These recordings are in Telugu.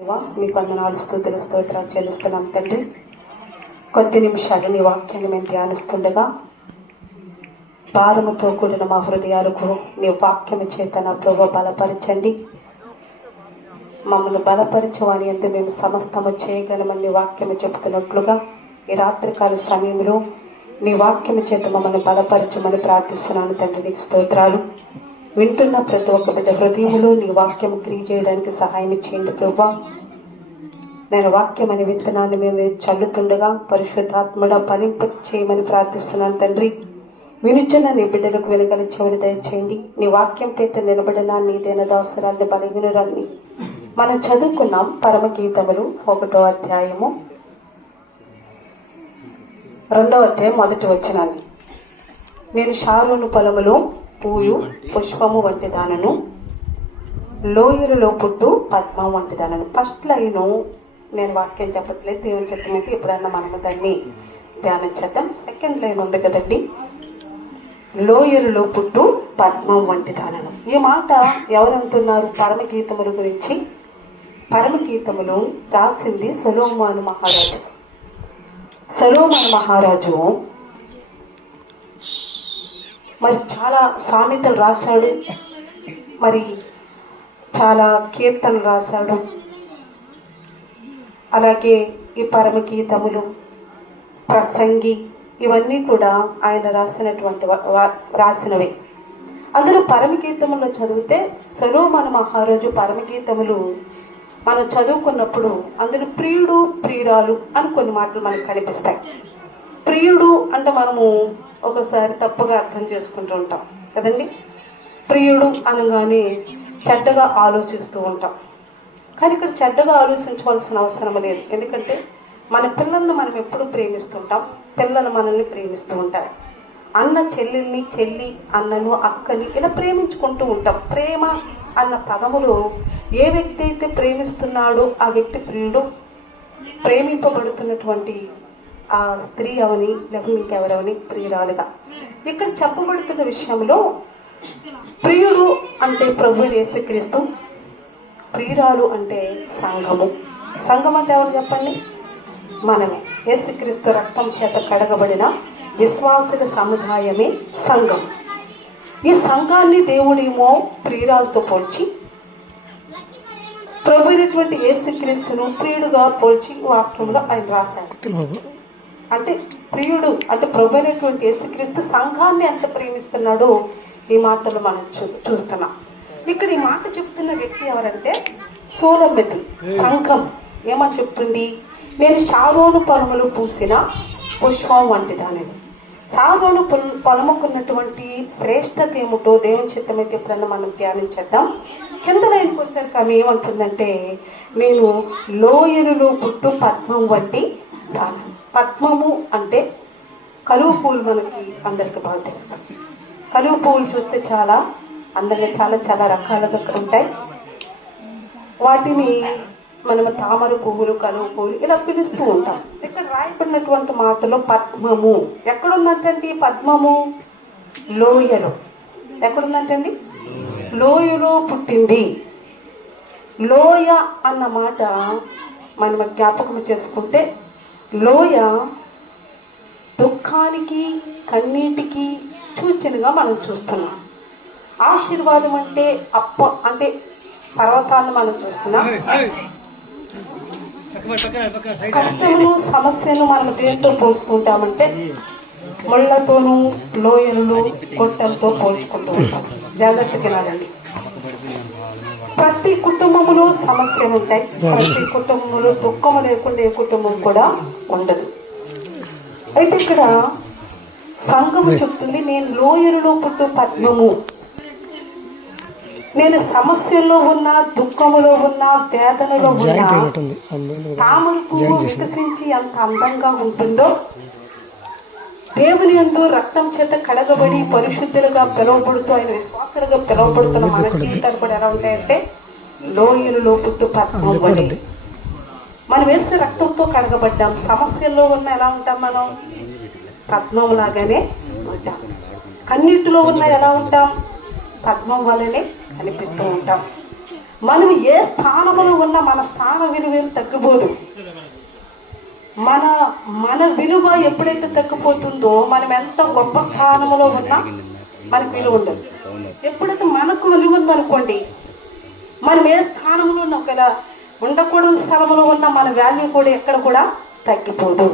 మీకు వందనాలు స్తుతులు స్తోత్రాలు చెల్లిస్తున్నాం తండ్రి. కొద్ది నిమిషాలు నీ వాక్యాన్ని మేము ధ్యానిస్తుండగా భారముతో కూడిన మా హృదయాలకు నీ వాక్యము చేత నా ప్రభు బలపరచండి. మమ్మల్ని బలపరచమని ఎందుకు మేము సమస్తము చేయగలమని నీ వాక్యము చెబుతున్నట్లుగా ఈ రాత్రికాల సమయంలో నీ వాక్యము చేత మమ్మల్ని బలపరచమని ప్రార్థిస్తున్నాను తండ్రి. నీకు స్తోత్రాలు. వింటున్న ప్రతి ఒక్క బిడ్డ హృదయములో నీ వాక్యం క్రియ చేయడానికి సహాయం చేయండి ప్రభా. నేను వాక్యం అనే విత్తనాన్ని మేము చల్లుతుండగా పరిశుద్ధాత్మడ ఫలింప చేయమని ప్రార్థిస్తున్నాను తండ్రి. వినుచున్న నీ బిడ్డలకు వెలుగల చెవులు దయచేయండి. నీ వాక్యం పేట నిలబడిన నీదైన దాసరాన్ని బలహీనురాన్ని మనం చదువుకున్నాం. పరమగీతములు 1వ అధ్యాయము 2వ అధ్యాయం 1వ వచనాన్ని. నేను షారోను పొలములో పూయు పుష్పము వంటి దానను, లోయలలో పుట్టు పద్మం వంటి దానను. ఫస్ట్ లైను నేను వాక్యం చెప్పట్లేదు, దేవుని చిత్తమైతే ఎప్పుడన్నా మనము దాన్ని ధ్యానం చేద్దాం. సెకండ్ లైన్ ఉంది కదండి, లోయలలో పుట్టు పద్మం వంటి దానను. ఈ మాట ఎవరంటున్నారు? పరమగీతముల గురించి. పరమగీతములు రాసింది సొలొమోను మహారాజు. సొలొమోను మహారాజు మరి చాలా సామెతలు రాశాడు, మరి చాలా కీర్తనలు రాశాడు. అలాగే ఈ పరమగీతములు, ప్రసంగి, ఇవన్నీ కూడా ఆయన రాసినవే. అందులో పరమగీతములో చదివితే సొలొమోను మహారాజు పరమగీతములు మనం చదువుకున్నప్పుడు అందులో ప్రియుడు ప్రియురాలు అని కొన్ని మాటలు మనకు కనిపిస్తాయి. ప్రియుడు అంటే మనము ఒకసారి తప్పుగా అర్థం చేసుకుంటూ ఉంటాం కదండి. ప్రియుడు అనగానే చెడ్డగా ఆలోచిస్తూ ఉంటాం, కానీ ఇక్కడ చెడ్డగా ఆలోచించవలసిన అవసరం లేదు. ఎందుకంటే మన పిల్లల్ని మనం ఎప్పుడు ప్రేమిస్తుంటాం, పిల్లలు మనల్ని ప్రేమిస్తూ ఉంటారు. అన్న చెల్లెల్ని, చెల్లి అన్నను, అక్కని ఇలా ప్రేమించుకుంటూ ఉంటాం. ప్రేమ అన్న పదములో ఏ వ్యక్తి అయితే ప్రేమిస్తున్నాడో ఆ వ్యక్తి ప్రియుడు. ప్రేమింపబడుతున్నటువంటి ఆ స్త్రీ అవని లేకపోతే ఇంకెవరవని ప్రియురాలుగా. ఇక్కడ చెప్పబడుతున్న విషయంలో ప్రియుడు అంటే ప్రభు యేసుక్రీస్తు, ప్రియురాలు అంటే సంఘము. సంఘం అంటే ఎవరు చెప్పండి? మనమే. యేసుక్రీస్తు రక్తం చేత కడగబడిన విశ్వాసుల సముదాయమే సంఘం. ఈ సంఘాన్ని దేవుడేమో ప్రియురాలతో పోల్చి, ప్రభు అయినటువంటి యేసుక్రీస్తును ప్రియుడుగా పోల్చి వాక్యంలో ఆయన రాశారు. అంటే ప్రియుడు అంటే ప్రభు అయినటువంటి యేసుక్రీస్తు సంఘాన్ని ఎంత ప్రేమిస్తున్నాడో ఈ మాటలు మనం చూస్తున్నాం. ఇక్కడ ఈ మాట చెప్తున్న వ్యక్తి ఎవరంటే సూలమెతు. సంఘం ఏమని చెప్తుంది? నేను షారోను పొలములు పూసిన పుష్పం వంటి దానిని. షారోను పొలముకున్నటువంటి శ్రేష్టత ఏమిటో దేవుని చిత్తమైతే ఎప్పుడన్నా మనం ధ్యానించేద్దాం. కింద లైన్కి వచ్చాక ఆమె ఏమంటుందంటే, నేను లోయలలో పుట్టు పద్మం వంటి దాని. పద్మము అంటే కలువ పువ్వులు మనకి అందరికి బాగా తెలుసు. కలువ పువ్వులు చూస్తే చాలా అందంగా చాలా చాలా రకాలుగా ఉంటాయి. వాటిని మనము తామర పువ్వులు, కలువ పువ్వులు ఇలా పిలుస్తూ ఉంటాం. ఇక్కడ రాయబడినటువంటి మాటలో పద్మము ఎక్కడున్నట్టండి? పద్మము లోయలో. ఎక్కడున్నట్టండి? లోయలో పుట్టింది. లోయ అన్న మాట మనం జ్ఞాపకం చేసుకుంటే, లోయ దుఃఖానికి, కన్నీటికి సూచనగా మనం చూస్తున్నాం. ఆశీర్వాదం అంటే అంటే పర్వతాన్ని మనం చూస్తున్నాం. కష్టము, సమస్యను మనం దేంతో పోల్చుకుంటామంటే ముళ్ళతోనూ, లోయలను, గొట్టలతో పోల్చుకుంటూ ఉంటాం. జాగ్రత్తగా వినాలండి. ప్రతి కుటుంబంలో సమస్యలు ఉంటాయి. ప్రతి కుటుంబంలో దుఃఖము లేకుండా ఏ కుటుంబం కూడా ఉండదు. అయితే ఇక్కడ సంఘము చెప్తుంది, నేను లోయలలో పుట్టు పద్మము. నేను సమస్యల్లో ఉన్నా, దుఃఖములో ఉన్నా, వేదనలో ఉన్నా, తామర పువ్వు వికసించి ఎంత అందంగా ఉంటుందో, దేవుని యందు రక్తం చేత కడగబడి పరిశుద్ధులుగా పిలువబడుతూ ఆయన విశ్వాసులుగా పిలువబడుతున్న మన జీవితాలు కూడా ఎలా ఉంటాయంటే లోయలలో పుట్టు పద్మం వలె. మనం వేసిన రక్తంతో కడగబడ్డాం. సమస్యల్లో ఉన్న ఎలా ఉంటాం? మనం పద్మం లాగానే ఉంటాం. కన్నీటిలో ఉన్న ఎలా ఉంటాం? పద్మం వల్లనే కనిపిస్తూ ఉంటాం. మనం ఏ స్థానంలో ఉన్నా మన స్థాన విలువ తగ్గిపోదు. మన మన విలువ ఎప్పుడైతే తగ్గిపోతుందో మనం ఎంత గొప్ప స్థానంలో ఉన్నా మనకు విలువ ఉండదు. ఎప్పుడైతే మనకు విలువ ఉందనుకోండి, మనం ఏ స్థానంలో ఉన్నా, ఒకవేళ ఉండకూడని స్థలంలో ఉన్న మన వాల్యూ కూడా ఎక్కడ కూడా తగ్గిపోదు.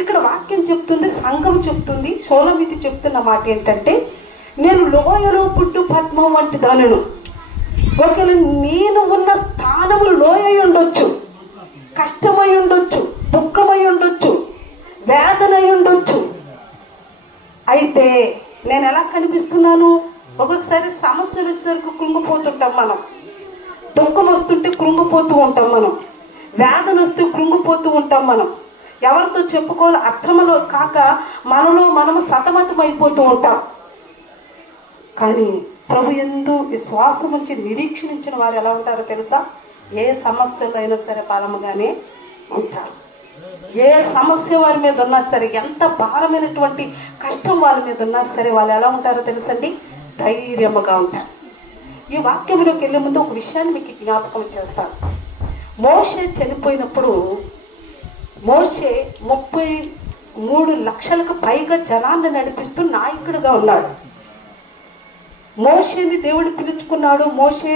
ఇక్కడ వాక్యం చెప్తుంది, సంఘం చెప్తుంది, షోలమితి చెప్తున్న మాట ఏంటంటే, నేను లోయలో పుట్టు పద్మం వంటి దానిను. ఒకవేళ నేను ఉన్న స్థానము లోయ ఉండొచ్చు, కష్టమై ఉండొచ్చు, దుఃఖమై ఉండొచ్చు, వేదన ఉండొచ్చు. అయితే నేను ఎలా కనిపిస్తున్నాను? ఒక్కొక్కసారి సమస్యలు వచ్చేసరికి కృంగిపోతుంటాం మనం, దుఃఖం వస్తుంటే కృంగిపోతూ ఉంటాం మనం, వేదన వస్తే కృంగిపోతూ ఉంటాం మనం. ఎవరితో చెప్పుకోవాలి అర్థంలో కాక మనలో మనము సతమతం అయిపోతూ ఉంటాం. కానీ ప్రభు యందు విశ్వాసం ఉంచి నిరీక్షించిన వారు ఎలా ఉంటారో తెలుసా? ఏ సమస్యలు అయినా సరే బలముగానే ఉంటారు. ఏ సమస్య వారి మీద ఉన్నా సరే, ఎంత భారమైనటువంటి కష్టం వాళ్ళ మీద ఉన్నా సరే, వాళ్ళు ఎలా ఉంటారో తెలుసండి? ధైర్యముగా ఉంటారు. ఈ వాక్యంలోకి వెళ్ళే ముందు ఒక విషయాన్ని మీకు జ్ఞాపకం చేస్తాను. మోషే చనిపోయినప్పుడు మోషే 33 లక్షలకు పైగా జనాన్ని నడిపిస్తూ నాయకుడిగా ఉన్నాడు. మోషేని దేవుడు పిలుచుకున్నాడు. మోషే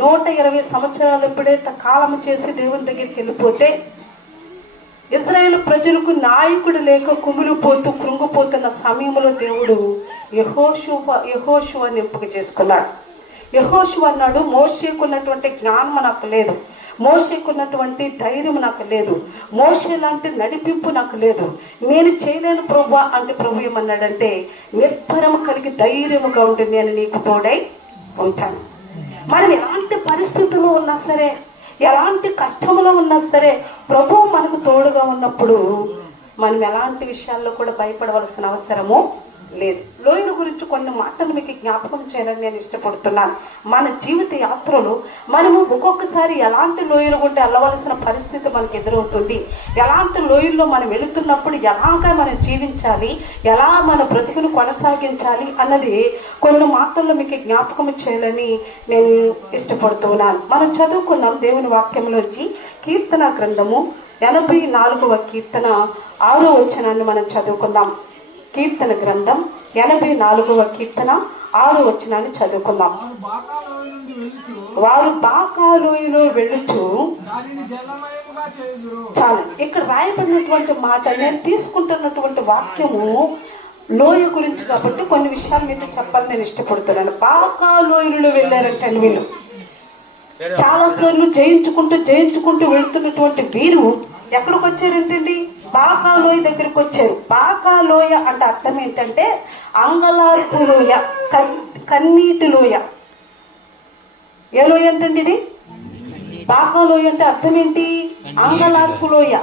120 సంవత్సరాలు ఎప్పుడైతే కాలం చేసి దేవుని దగ్గరికి వెళ్ళిపోతే, ఇశ్రాయేలు ప్రజలకు నాయకుడు లేక కుమిలిపోతూ కృంగిపోతున్న సమయంలో దేవుడు యెహోషువని ఎంపిక చేసుకున్నాడు. యెహోషువ అన్నాడు, మోషేకున్నటువంటి జ్ఞానం నాకు లేదు, మోషేకున్నటువంటి ధైర్యం నాకు లేదు, మోషే లాంటి నడిపింపు నాకు లేదు, నేను చేయలేను ప్రభువా అంటే ప్రభు ఏమన్నాడంటే, నిర్భరము కలిగి ధైర్యముగా ఉండి నేను నీకు తోడై ఉంటాను. మనం ఎలాంటి పరిస్థితుల్లో ఉన్నా సరే, ఎలాంటి కష్టంలో ఉన్నా సరే, ప్రభువు మనకు తోడుగా ఉన్నప్పుడు మనం ఎలాంటి విషయాల్లో కూడా భయపడవలసిన అవసరము లేదు. లోయల గురించి కొన్ని మాటలు మీకు జ్ఞాపకం చేయాలని నేను ఇష్టపడుతున్నాను. మన జీవిత యాత్రలో మనము ఒక్కొక్కసారి ఎలాంటి లోయలు గుండా వెళ్ళవలసిన పరిస్థితి మనకు ఎదురవుతుంది, ఎలాంటి లోయల్లో మనం వెళుతున్నప్పుడు ఎలాగా మనం జీవించాలి, ఎలా మన బ్రతుకును కొనసాగించాలి అన్నది కొన్ని మాటల్లో మీకు జ్ఞాపకం చేయాలని నేను ఇష్టపడుతున్నాను. మనం చదువుకున్నాం దేవుని వాక్యంలోంచి కీర్తన గ్రంథము 84వ కీర్తన 6వ వచనాన్ని మనం చదువుకుందాం. కీర్తన గ్రంథం 84వ కీర్తన 6వ వచనాన్ని చదువుకుందాం. వారు బాకాలోయలో వెళ్ళుచు, చాలు ఇక్కడ రాయబడినటువంటి మాట, నేను తీసుకుంటున్నటువంటి వాక్యము లోయ గురించి కాబట్టి కొన్ని విషయాలు మీతో చెప్పాలని నేను ఇష్టపడుతున్నాను. బాకాలోయలో వెళ్ళారంటే వీళ్ళు చాలా సార్లు జయించుకుంటూ వెళుతున్నటువంటి వీరు ఎక్కడికి వచ్చారంటండి? బాకాలోయ దగ్గరికి వచ్చారు. బాకాలోయ అంటే అర్థం ఏంటంటే అంగలార్పు లోయ, కన్నీటి లోయ. ఏ లోయ అంటండి ఇది? బాకాలోయ అంటే అర్థం ఏంటి? అంగలార్పు లోయ,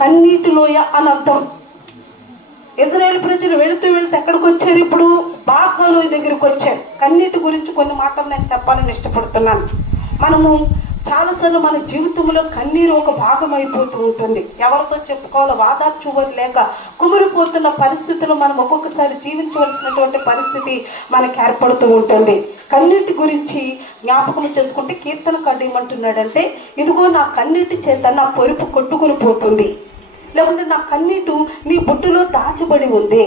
కన్నీటి లోయ అని అర్థం. ఇశ్రాయేలు ప్రజలు వెళుతూ ఎక్కడికి వచ్చారు? ఇప్పుడు బాకాలోయ దగ్గరికి వచ్చారు. కన్నీటి గురించి కొన్ని మాటలు నేను చెప్పాలని ఇష్టపడుతున్నాను. మనము చాలాసార్లు మన జీవితంలో కన్నీరు ఒక భాగం అయిపోతూ ఉంటుంది. ఎవరితో చెప్పుకోవాలో వాదార్చువని లేక కుమిరిపోతున్న పరిస్థితులు మనం ఒక్కొక్కసారి జీవించవలసినటువంటి పరిస్థితి మనకి ఏర్పడుతూ ఉంటుంది. కన్నీటి గురించి జ్ఞాపకం చేసుకుంటే కీర్తనకారుడు ఏమంటున్నాడంటే, ఇదిగో నా కన్నీటి చేత నా పొరుపు కొట్టుకుని పోతుంది, లేకుంటే నా కన్నీటు నీ బొట్టులో దాచబడి ఉంది,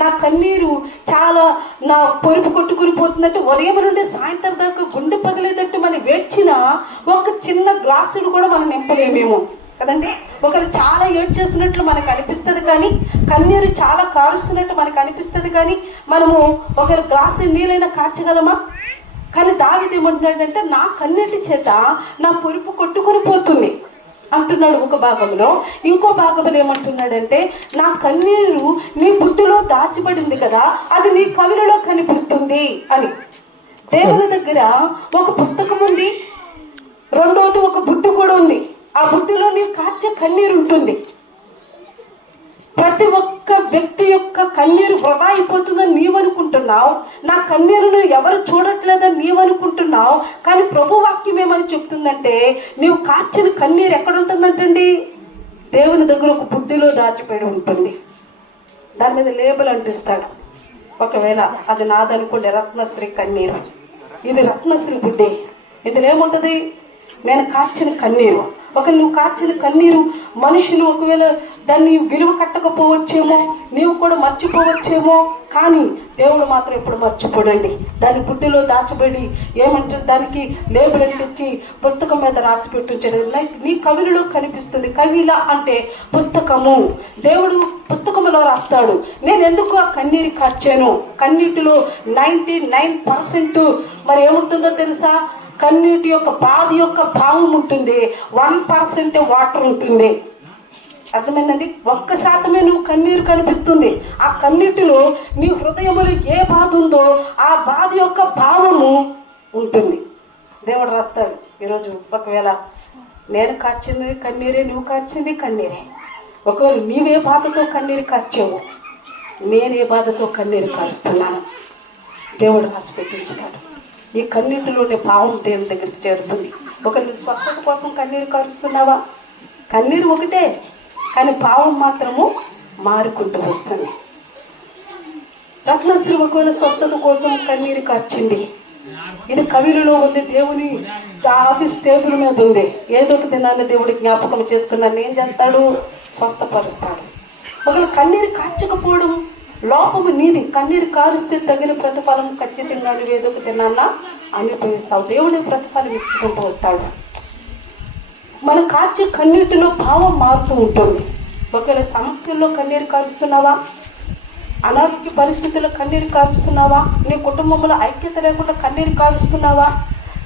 నా కన్నీరు చాలా నా పొరుపు కొట్టుకుని పోతుందంటే ఉదయం నుండి సాయంత్రం దాకా గుండె పగిలేదట్టు మనం వేడ్చిన ఒక చిన్న గ్లాసులు కూడా మనం నింపలేమేమో కదండి. ఒకరు చాలా ఏడ్చేసినట్లు మనకు అనిపిస్తుంది, కానీ కన్నీరు చాలా కారుస్తున్నట్టు మనకు అనిపిస్తుంది, కానీ మనము ఒకరి గ్లాసు నీళ్ళైనా కార్చగలమా? కానీ దావీదు ఏమంటున్నాడంటే, నా కన్నీటి చేత నా పొరుపు కొట్టుకుని పోతుంది అంటున్నాడు ఒక భాగంలో. ఇంకో భాగంలో ఏమంటున్నాడంటే, నా కన్నీరు నీ బుట్టులో దాచిబడింది కదా, అది నీ కవిలలో కనిపిస్తుంది అని. దేవుని దగ్గర ఒక పుస్తకం ఉంది, రెండవది ఒక బుట్టు కూడా ఉంది. ఆ బుట్టులో నీ కార్చే కన్నీరు ఉంటుంది. ప్రతి ఒక్క వ్యక్తి యొక్క కన్నీరు వృధా అయిపోతుందని నీవనుకుంటున్నావు, నా కన్నీరును ఎవరు చూడట్లేదని నీవనుకుంటున్నావు. కానీ ప్రభు వాక్యం ఏమని చెప్తుందంటే, నీవు కార్చిన కన్నీరు ఎక్కడ ఉంటుందంటండి? దేవుని దగ్గర ఒక బుడ్డిలో దాచిపోయి ఉంటుంది. దాని మీద లేబుల్ అంటిస్తాడు. ఒకవేళ అది నాదనుకోండి, రత్నశ్రీ కన్నీరు, ఇది రత్నశ్రీ బుడ్డి, ఇందులో ఏముంటది? నేను కార్చిన కన్నీరు. నువ్వు కార్చిన కన్నీరు మనుషులు ఒకవేళ దాన్ని విలువ కట్టకపోవచ్చేమో, నీవు కూడా మర్చిపోవచ్చేమో, కానీ దేవుడు మాత్రం ఎప్పుడు మర్చిపోడండి. దాని బుడ్డిలో దాచబడి ఏమంటారు, దానికి లేబుల్ అంటించి పుస్తకం మీద రాసి పెట్టించాడు. నీ కవిలో కనిపిస్తుంది. కవిల అంటే పుస్తకము. దేవుడు పుస్తకములో రాస్తాడు. నేను ఎందుకు ఆ కన్నీరు కార్చాను? కన్నీటిలో 99% మరి ఏముంటుందో తెలుసా? కన్నీటి యొక్క బాధ యొక్క భావం ఉంటుంది, 1% వాటర్ ఉంటుంది. అర్థమైందండి? 1% నువ్వు కన్నీరు కనిపిస్తుంది. ఆ కన్నీటిలో నీ హృదయములో ఏ బాధ ఉందో ఆ బాధ యొక్క భావము ఉంటుంది. దేవుడు రాస్తాడు. ఈరోజు ఒకవేళ నేను కార్చింది కన్నీరే, నువ్వు కార్చింది కన్నీరే. ఒకవేళ నీవే బాధతో కన్నీరు కార్చావు, నేనే బాధతో కన్నీరు కారుస్తున్నాను, దేవుడు రాసి పెట్టించుతాడు. ఈ కన్నీటిలోనే భావం దేవుని దగ్గరికి చేరుతుంది. నువ్వు స్వస్థత కోసం కన్నీరు కారుస్తున్నావా? కన్నీరు ఒకటే, కానీ భావం మాత్రము మారుకుంటూ వస్తుంది. రత్నశ్రీ ఒకవేళ స్వస్థత కోసం కన్నీరు కార్చింది. ఇది కవిలలో ఉంది. దేవుని ఆఫీస్ టేబుల్ మీద ఉంది. ఏదో ఒక దినాన్ని దేవుడి జ్ఞాపకం చేసుకున్నాను, ఏం చేస్తాడు? స్వస్థపరుస్తాడు. ఒకవేళ కన్నీరు కార్చకపోవడం లోపము నీది. కన్నీరు కారుస్తే తగిన ప్రతిఫలం ఖచ్చితంగా నువ్వు ఏదో ఒక దినాన్న అనుభవిస్తావు. దేవుడి ప్రతిఫలం ఇచ్చుకుంటూ వస్తాడు. మనం కార్చే కన్నీటిలో భావం మారుతూ ఉంటుంది. ఒకవేళ సమస్యల్లో కన్నీరు కారుస్తున్నావా? అనారోగ్య పరిస్థితుల్లో కన్నీరు కారుస్తున్నావా? నీ కుటుంబంలో ఐక్యత లేకుండా కన్నీరు కారుస్తున్నావా?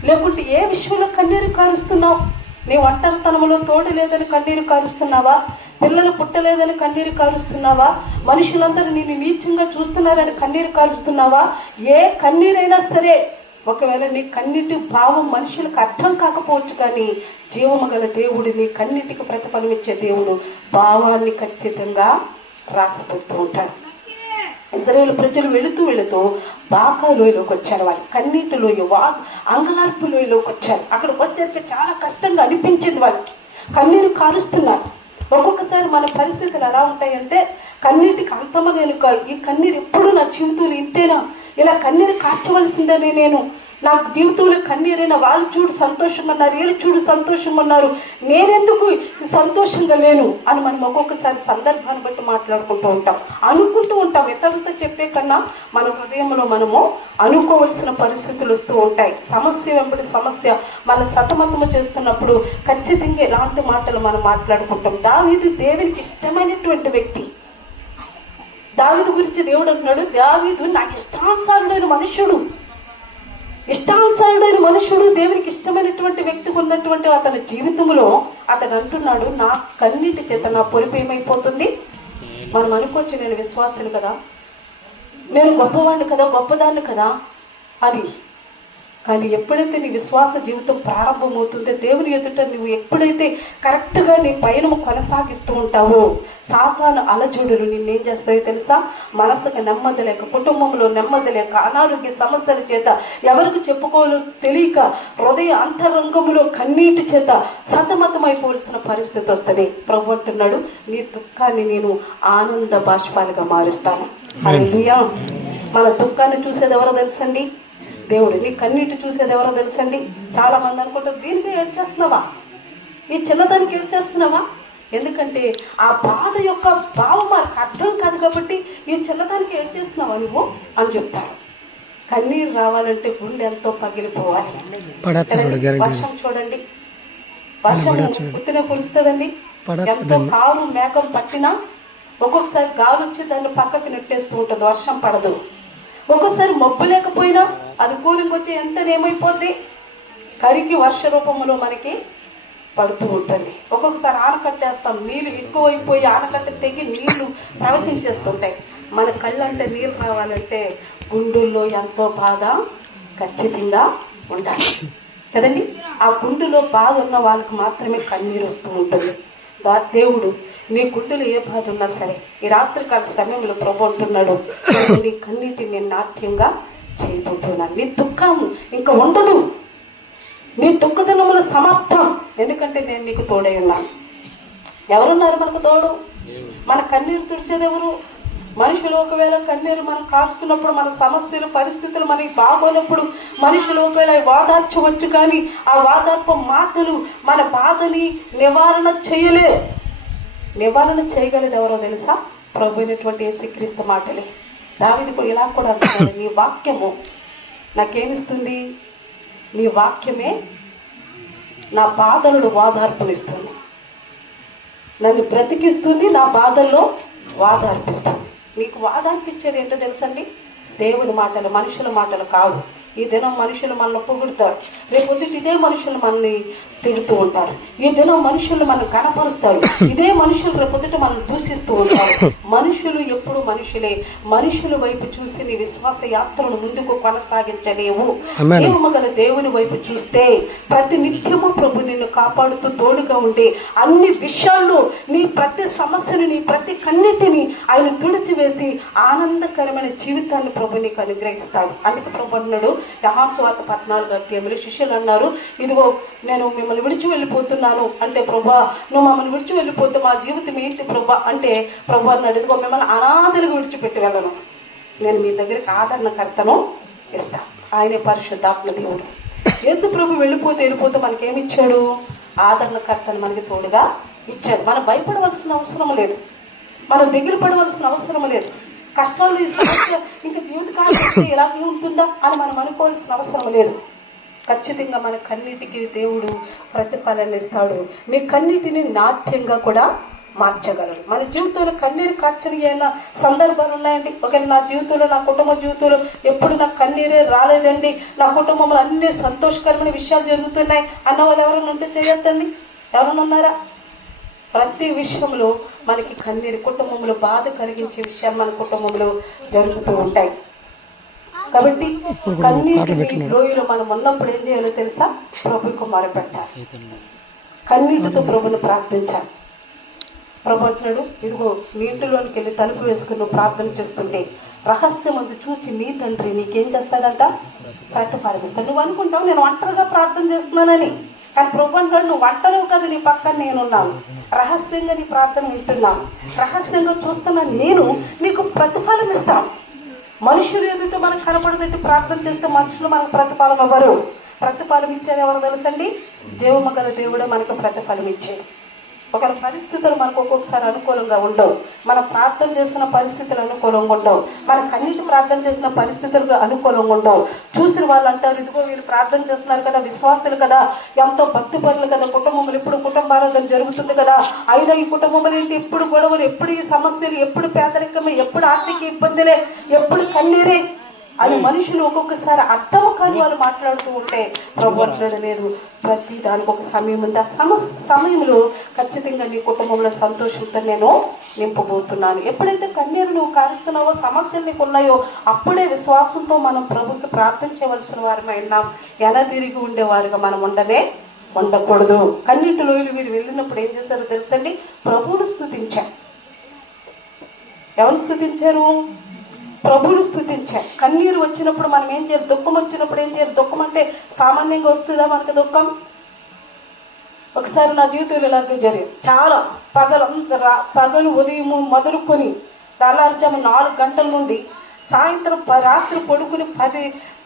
లేకుంటే ఏ విషయంలో కన్నీరు కారుస్తున్నావు? నీ ఒంటరితనంలో తోడు లేదని కన్నీరు కారుస్తున్నావా? పిల్లలు పుట్టలేదని కన్నీరు కారుస్తున్నావా? మనుషులందరూ నిన్ను నీచంగా చూస్తున్నారని కన్నీరు కారుస్తున్నావా? ఏ కన్నీరైనా సరే, ఒకవేళ నీ కన్నీటి భావం మనుషులకు అర్థం కాకపోవచ్చు, కానీ జీవము గల దేవుడు నీ కన్నీటికి ప్రతిఫలం ఇచ్చే దేవుడు భావాన్ని ఖచ్చితంగా రాసిపెడుతూ ఉంటాడు. ఇజ్రాయేల్ ప్రజలు వెళుతూ బాకా లోయలోకి వచ్చారు. వాళ్ళు కన్నీటి లోయ, అంగలార్పు లోయలోకి వచ్చారు. అక్కడికి వచ్చేసరికి చాలా కష్టంగా అనిపించింది వాళ్ళకి. కన్నీరు కారుస్తున్నారు. ఒక్కొక్కసారి మన పరిస్థితులు ఎలా ఉంటాయంటే, కన్నీటికి అంతమనేను, ఈ కన్నీరు ఎప్పుడు నా జీవితంలో ఇంతేనా, ఇలా కన్నీరు కార్చవలసిందని నేను నాకు జీవితంలో కన్నీరైనా వాళ్ళు చూడు సంతోషంగా ఉన్నారు, వీళ్ళు చూడు సంతోషంగా ఉన్నారు, నేనెందుకు సంతోషంగా లేను అని మనం ఒక్కొక్కసారి సందర్భాన్ని బట్టి మాట్లాడుకుంటూ ఉంటాం, అనుకుంటూ ఉంటాం. ఇతరులతో చెప్పే కన్నా మన హృదయంలో మనము అనుకోవలసిన పరిస్థితులు వస్తూ ఉంటాయి. సమస్య వెంబడి సమస్య మన సతమతము చేస్తున్నప్పుడు ఖచ్చితంగా ఎలాంటి మాటలు మనం మాట్లాడుకుంటాం. దావీదు దేవునికి ఇష్టమైనటువంటి వ్యక్తి. దావీదు గురించి దేవుడు అంటున్నాడు, దావీదు నాకు ఇష్టానుసారుడైన మనుష్యుడు. ఇష్టానుసారుడైన మనుషుడు, దేవునికి ఇష్టమైనటువంటి వ్యక్తికి ఉన్నటువంటి అతని జీవితంలో అతను అంటున్నాడు, నా కన్నీటి చేత నా పొరుపు ఏమైపోతుంది. మనం అనుకోవచ్చు, నేను విశ్వాసులు కదా, నేను గొప్పవాడిని కదా, గొప్పదాన్ని కదా అని. కానీ ఎప్పుడైతే నీ విశ్వాస జీవితం ప్రారంభమవుతుందో, దేవుని ఎదుట నువ్వు ఎప్పుడైతే కరెక్ట్గా నీ పయనము కొనసాగిస్తూ ఉంటావో, సాతాను అలజడులు నిన్నేం చేస్తాయో తెలుసా? మనసుకు నెమ్మది లేక, కుటుంబంలో నెమ్మది లేక, అనారోగ్య సమస్యల చేత, ఎవరికి చెప్పుకోవాలో తెలియక, హృదయ అంతరంగంలో కన్నీటి చేత సతమతమైపోవలసిన పరిస్థితి వస్తుంది. ప్రభు అంటున్నాడు, నీ దుఃఖాన్ని నేను ఆనంద బాష్పాలుగా మారుస్తాను. హల్లెలూయా. మన దుఃఖాన్ని చూసేది ఎవరో తెలుసండి? దేవుడు. నీ కన్నీటి చూసేది ఎవరో తెలుసండి? చాలా మంది అనుకుంటారు, దీనికే ఏడ్చేస్తున్నావా, ఈ చిన్నదానికి ఏడ్చేస్తున్నావా? ఎందుకంటే ఆ బాధ యొక్క భావం మనకు అర్థం కాదు కాబట్టి ఈ చిన్నదానికి ఏడ్చేస్తున్నావా నువ్వు అని చెప్తారు. కన్నీరు రావాలంటే గుండె ఎంతో పగిలిపోవాలి. వర్షం చూడండి, వర్షం పుట్టిన కురుస్తుందండి. ఎంతో కారు మేఘం పట్టినా ఒక్కొక్కసారి గాలి వచ్చి దాన్ని పక్కకి నెట్టేస్తూ ఉంటుంది, వర్షం పడదు. ఒక్కోసారి మబ్బు లేకపోయినా అది కూలింగ్ వచ్చి ఎంతనేమైపోద్ది, కరిగి వర్ష రూపంలో మనకి పడుతూ ఉంటుంది. ఒక్కొక్కసారి ఆనకట్టేస్తాం, నీళ్ళు ఎక్కువైపోయి ఆనకట్ట తెగి నీళ్లు ప్రవహించేస్తుంటాయి. మన కళ్ళంటే నీళ్ళు రావాలంటే గుండెల్లో ఎంతో బాధ ఖచ్చితంగా ఉండాలి కదండి. ఆ గుండెలో బాధ ఉన్న వాళ్ళకి మాత్రమే కన్నీరు వస్తూ ఉంటుంది. దేవుడు నీ గుండెలో ఏ బాధ ఉన్నా సరే, ఈ రాత్రికాల సమయంలో ప్రభు అంటున్నాడు, నీ కన్నీటిని నేను నాట్యంగా చేయబోతున్నాను. నీ దుఃఖం ఇంకా ఉండదు, నీ దుఃఖదినముల సమాప్తం, ఎందుకంటే నేను నీకు తోడై ఉన్నాను. ఎవరున్నారు మనకు తోడు? మన కన్నీరు తుడిచేది ఎవరు? మనుషులు ఒకవేళ కన్నీరు మనం కారుస్తున్నప్పుడు, మన సమస్యలు పరిస్థితులు మనకి బాగోనప్పుడు మనుషులు ఒకవేళ వాదార్చవచ్చు, కానీ ఆ వాదార్పు మాటలు మన బాధని నివారణ చేయలేరు. నివారణ చేయగలదు ఎవరో తెలుసా? ప్రభు అయినటువంటి యేసుక్రీస్తు మాటలే. దావీదు ఇలా కూడా అంటున్నాడు, నీ వాక్యము నాకేమిస్తుంది? నీ వాక్యమే నా బాధలను వాదార్పునిస్తుంది, నన్ను బ్రతికిస్తుంది, నా బాధల్లో వాదార్పిస్తుంది. మీకు వాదార్పించేది ఏంటో తెలుసండి? దేవుని మాటలు, మనుషుల మాటలు కాదు. ఈ దినం మనుషులు మనల్ని పొగుడుతారు, రేపొద్దుటి ఇదే మనుషులు మనల్ని తిడుతూ ఉంటారు. ఈ దినం మనుషులు మనం కనపరుస్తారు, ఇదే మనుషులు రేపొద్దుట మనం దూషిస్తూ ఉంటారు. మనుషులు ఎప్పుడు మనుషులే. మనుషుల వైపు చూసి నీ విశ్వాస యాత్రను ముందుకు కొనసాగించలేవు. జీవమగల దేవుని వైపు చూస్తే ప్రతి నిత్యము ప్రభు నిన్ను కాపాడుతూ తోడుగా ఉండే అన్ని విషయాల్లో నీ ప్రతి సమస్యను, నీ ప్రతి కన్నిటిని ఆయన తుడిచివేసి ఆనందకరమైన జీవితాన్ని ప్రభు నీకు అనుగ్రహిస్తాడు. అందుకే ప్రభు అన్నాడు యోహాను సువార్త 14 శిష్యులు అన్నారు, ఇదిగో నేను మిమ్మల్ని విడిచి వెళ్ళిపోతున్నాను అంటే, ప్రభా నువ్వు మమ్మల్ని విడిచి వెళ్ళిపోతే మా జీవితం ఏంటి ప్రభా అంటే, ప్రభు అన్నాడు, ఇదిగో మిమ్మల్ని అనాథలుగా విడిచిపెట్టి వెళ్ళను, నేను మీ దగ్గరికి ఆదరణకర్తను ఇస్తా. ఆయనే పరిశుద్ధాత్మ దేవుడు. యేసు ప్రభు వెళ్ళిపోతే మనకేమిచ్చాడు? ఆదరణకర్తను మనకి తోడుగా ఇచ్చాడు. మనం భయపడవలసిన అవసరం లేదు, మనం దగ్గర పడవలసిన అవసరం లేదు. కష్టాలు ఈ సమస్య ఇంకా జీవితకాలం ఇలాగే ఉంటుందా అని మనం అనుకోవాల్సిన అవసరం లేదు. ఖచ్చితంగా మన కన్నిటికి దేవుడు ప్రతిఫలాన్ని ఇస్తాడు. మీ కన్నిటిని నాట్యంగా కూడా మార్చగలడు. మన జీవితంలో కన్నీరు కార్చని అయిన సందర్భాలు ఉన్నాయండి. ఒకవేళ నా జీవితంలో, నా కుటుంబ జీవితంలో ఎప్పుడు నాకు కన్నీరే రాలేదండి, నా కుటుంబంలో అన్ని సంతోషకరమైన విషయాలు జరుగుతున్నాయి అన్న వాళ్ళు ఎవరైనా ఉంటే చేయొద్దండి. ఎవరైనా ఉన్నారా? ప్రతి విషయంలో మనకి కన్నీరు, కుటుంబంలో బాధ కలిగించే విషయాలు మన కుటుంబంలో జరుగుతూ ఉంటాయి. కాబట్టి కన్నీటి లోయలో మనం ఉన్నప్పుడు ఏం చేయాలో తెలుసా? ప్రభుకు మొరపెట్టాలి, కన్నీటితో ప్రభుని ప్రార్థించాలి. ప్రభు అంటున్నాడు, ఇదిగో నీటిలోనికి వెళ్ళి తలుపు వేసుకుని నువ్వు ప్రార్థన చేస్తుంటే రహస్యమందు చూచి నీ తండ్రి నీకేం చేస్తాడంట? ప్రతిఫలమిస్తాడు. నువ్వు అనుకుంటావు నేను ఒంటరిగా ప్రార్థన చేస్తున్నానని, కానీ ప్రభు అంటాడు నువ్వు ఒంటరివి కదా, నీ పక్కన నేనున్నాను, రహస్యంగా నీ ప్రార్థన వింటున్నాను, రహస్యంగా చూస్తున్నాను, నేను నీకు ప్రతిఫలం ఇస్తాను. మనుషులు ఎదుట మనకు కనపడదట్టి ప్రార్థన చేస్తే మనుషులు మనకు ప్రతిఫలం ఇవ్వరు. ప్రతిఫలం ఇచ్చేది ఎవరు తెలుసండి? జీవమగల దేవుడే మనకు ప్రతిఫలం ఇచ్చేది. ఒక పరిస్థితులు మనకు ఒక్కొక్కసారి అనుకూలంగా ఉండవు, మన ప్రార్థన చేసిన పరిస్థితులు అనుకూలంగా ఉండవు, మన కన్నీటి ప్రార్థన చేసిన పరిస్థితులు అనుకూలంగా ఉండవు. చూసిన వాళ్ళు అంటారు, ఇదిగో వీళ్ళు ప్రార్థన చేస్తున్నారు కదా, విశ్వాసులు కదా, ఎంతో భక్తి పరులు కదా, కుటుంబంలో ఎప్పుడు కుటుంబారాధన జరుగుతుంది కదా, అయినా ఈ కుటుంబంలో ఏంటి ఎప్పుడు గొడవలు, ఎప్పుడు ఈ సమస్యలు, ఎప్పుడు పేదరికమే, ఎప్పుడు ఆర్థిక ఇబ్బందులే, ఎప్పుడు కన్నీరే అని మనుషులు ఒక్కొక్కసారి అర్థం కాని వాళ్ళు మాట్లాడుతూ ఉంటే ప్రభు అంటాడు లేదు, ప్రతి దానికి ఒక సమయం ఉంది, ఆ సమయంలో ఖచ్చితంగా నీ కుటుంబంలో సంతోషంతో నేను నింపబోతున్నాను. ఎప్పుడైతే కన్నీరు నువ్వు కారుస్తున్నావో, సమస్యలు నీకు ఉన్నాయో, అప్పుడే విశ్వాసంతో మనం ప్రభుకి ప్రార్థించవలసిన వారమై ఉన్నాం. తిరిగి ఉండేవారుగా మనం ఉండకూడదు. కన్నీటి లోయలు వీరు వెళ్ళినప్పుడు ఏం చేశారో తెలుసండి? ప్రభువును స్తుతించారు. ఎవరు స్తుతించారు? ప్రభువును స్తుతించారు. కన్నీరు వచ్చినప్పుడు మనం ఏం చేయాలి? దుఃఖం వచ్చినప్పుడు ఏం చేయాలి? దుఃఖం అంటే సామాన్యంగా వస్తుందా మనకి దుఃఖం? ఒకసారి నా జీవితంలో ఇలాగే జరిగింది. చాలా పగలు ఉదయం మొదలుకొని తెల్లారుజాము 4 గంటల నుండి సాయంత్రం రాత్రి పడుకుని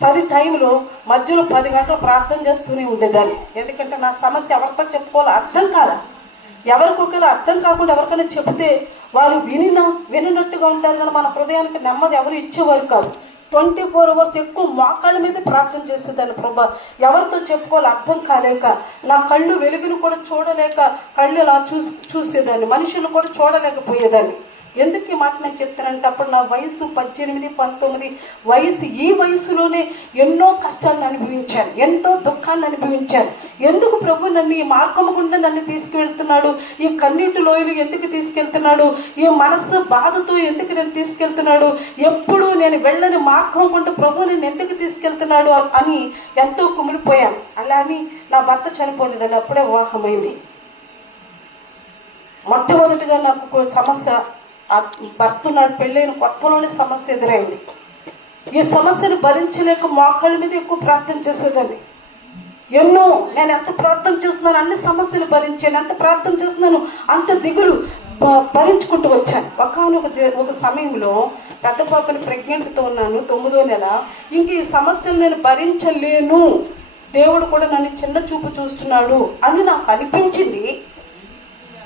10 టైంలో మధ్యలో 10 గంటలు ప్రార్థన చేస్తూనే ఉండేదాన్ని. ఎందుకంటే నా సమస్య ఎవరితో చెప్పుకోవాలో అర్థం కాదా. ఎవరికొకరు అర్థం కాకుండా ఎవరికైనా చెబితే వాళ్ళు వినినట్టుగా ఉంటారు, కానీ మన హృదయానికి నెమ్మది ఎవరు ఇచ్చేవారు కాదు. 24 hours ఎక్కువ మోకాళ్ళ మీద ప్రార్థన చేసేదాన్ని. ప్రభా ఎవరితో చెప్పుకోవాలి అర్థం కాలేక, నా కళ్ళు వెలుగును కూడా చూడలేక కళ్ళు ఇలా చూసేదాన్ని, మనుషులు కూడా చూడలేకపోయేదాన్ని. ఎందుకు ఈ మాట నేను చెప్తానంటే, అప్పుడు నా వయసు 18, 19 వయసు. ఈ వయసులోనే ఎన్నో కష్టాలను అనుభవించాను, ఎంతో దుఃఖాన్ని అనుభవించాను. ఎందుకు ప్రభు నన్ను ఈ మార్గం గుండా నన్ను తీసుకువెళ్తున్నాడు, ఈ కన్నీటి లోయలు ఎందుకు తీసుకెళ్తున్నాడు, ఈ మనస్సు బాధతో ఎందుకు నన్ను తీసుకెళ్తున్నాడు, ఎప్పుడు నేను వెళ్ళని మార్గం గుండా ప్రభు నన్ను ఎందుకు తీసుకెళ్తున్నాడు అని ఎంతో కుమిలిపోయాను. అలా అని నా భర్త చనిపోలేదని అప్పుడే వివాహమైంది. మొట్టమొదటిగా నాకు సమస్య, భర్త నాడు పెళ్ళైన కొత్తలోనే సమస్య ఎదురైంది. ఈ సమస్యను భరించలేక మోకాళ్ళ మీద ఎక్కువ ప్రార్థన చేసేదాన్ని. నేను ఎంత ప్రార్థన చేస్తున్నాను, అన్ని సమస్యలు భరించాను, ఎంత ప్రార్థన చేస్తున్నాను, అంత దిగులు. భరించుకుంటూ వచ్చాను. ఒక సమయంలో పెద్ద పాపని ప్రెగ్నెంట్తో ఉన్నాను, 9వ నెల. ఇంక ఈ సమస్యలు నేను భరించలేను, దేవుడు కూడా నన్ను చిన్న చూపు చూస్తున్నాడు అని నాకు అనిపించింది.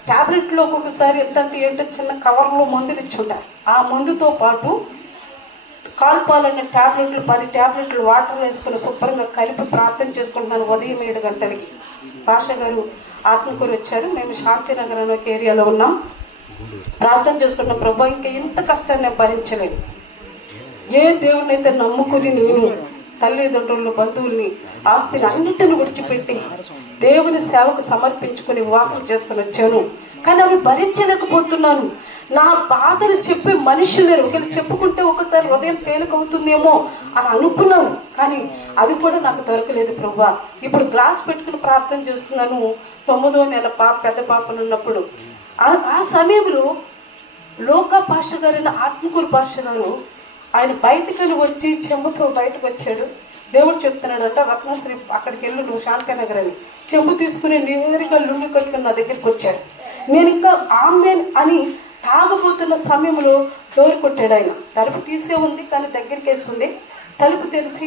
ట్యాబ్లెట్లో ఒక్కొక్కసారి ఎంత ఏంటో చిన్న కవర్లో మందులు ఇచ్చుంటారు. ఆ మందుతో పాటు కాల్పాలన్న ట్యాబ్లెట్లు 10 ట్యాబ్లెట్లు వాటర్ వేసుకుని శుభ్రంగా కలిపి ప్రార్థన చేసుకుంటున్నాను. ఉదయం 7 గంటలకి భాష గారు ఆత్మకూరు వచ్చారు. మేము శాంతినగర్ అనే ఒక ఏరియాలో ఉన్నాం. ప్రార్థన చేసుకుంటున్నాం, ప్రభా ఇంకా ఇంత కష్టాన్ని నేను భరించలేను. ఏ దేవుడిని అయితే నమ్ముకుని నేను తల్లిదండ్రులను, బంధువుల్ని, ఆస్తిని అన్నిటిని విడిచిపెట్టి దేవుని సేవకు సమర్పించుకుని వివాహం చేసుకుని వచ్చాను, కానీ అవి భరించలేకపోతున్నాను. నా బాధలు చెప్పే మనుషులు లేరు. ఒకవేళ చెప్పుకుంటే ఒకసారి హృదయం తేలికవుతుందేమో అని అనుకున్నాను, కానీ అది కూడా నాకు దొరకలేదు ప్రభా. ఇప్పుడు గ్లాస్ పెట్టుకుని ప్రార్థన చేస్తున్నాను. 9వ నెల పెద్ద పాపనున్నప్పుడు ఆ సమయంలో లోకా పాస్టర్ గారు, ఆత్మకూరు పాస్టర్ గారు, ఆయన బయటకని వచ్చి చెంబుతో బయటకు వచ్చాడు. దేవుడు చెప్తున్నాడంట, రత్నశ్రీ అక్కడికి వెళ్ళు నువ్వు శాంతినగర్ అని. చెంబు తీసుకుని నేరుగా లుంగి కట్టుకుని నా దగ్గరికి వచ్చాడు. నేను ఇంకా ఆమెన్ అని తాగబోతున్న సమయంలో డోర్ కొట్టాడు ఆయన. తలుపు తీసే ఉంది కానీ దగ్గరికి వేస్తుంది. తలుపు తెరిచి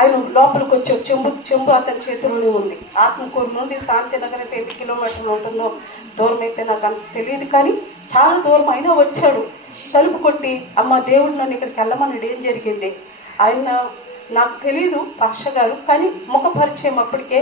ఆయన లోపలికి వచ్చాడు. చెంబు అతని చేతిలోనే ఉంది. ఆత్మకూరు నుండి శాంతినగర్ అంటే 8 కిలోమీటర్లు ఉంటుందో దూరం అయితే నాకు అంత తెలియదు, కానీ చాలా దూరం అయినా వచ్చాడు. తలుపు కొట్టి, అమ్మ దేవుడు నన్ను ఇక్కడికి వెళ్ళమన్నాడు, ఏం జరిగింది? ఆయన నాకు తెలీదు పాష గారు, కానీ ముఖ పరిచయం అప్పటికే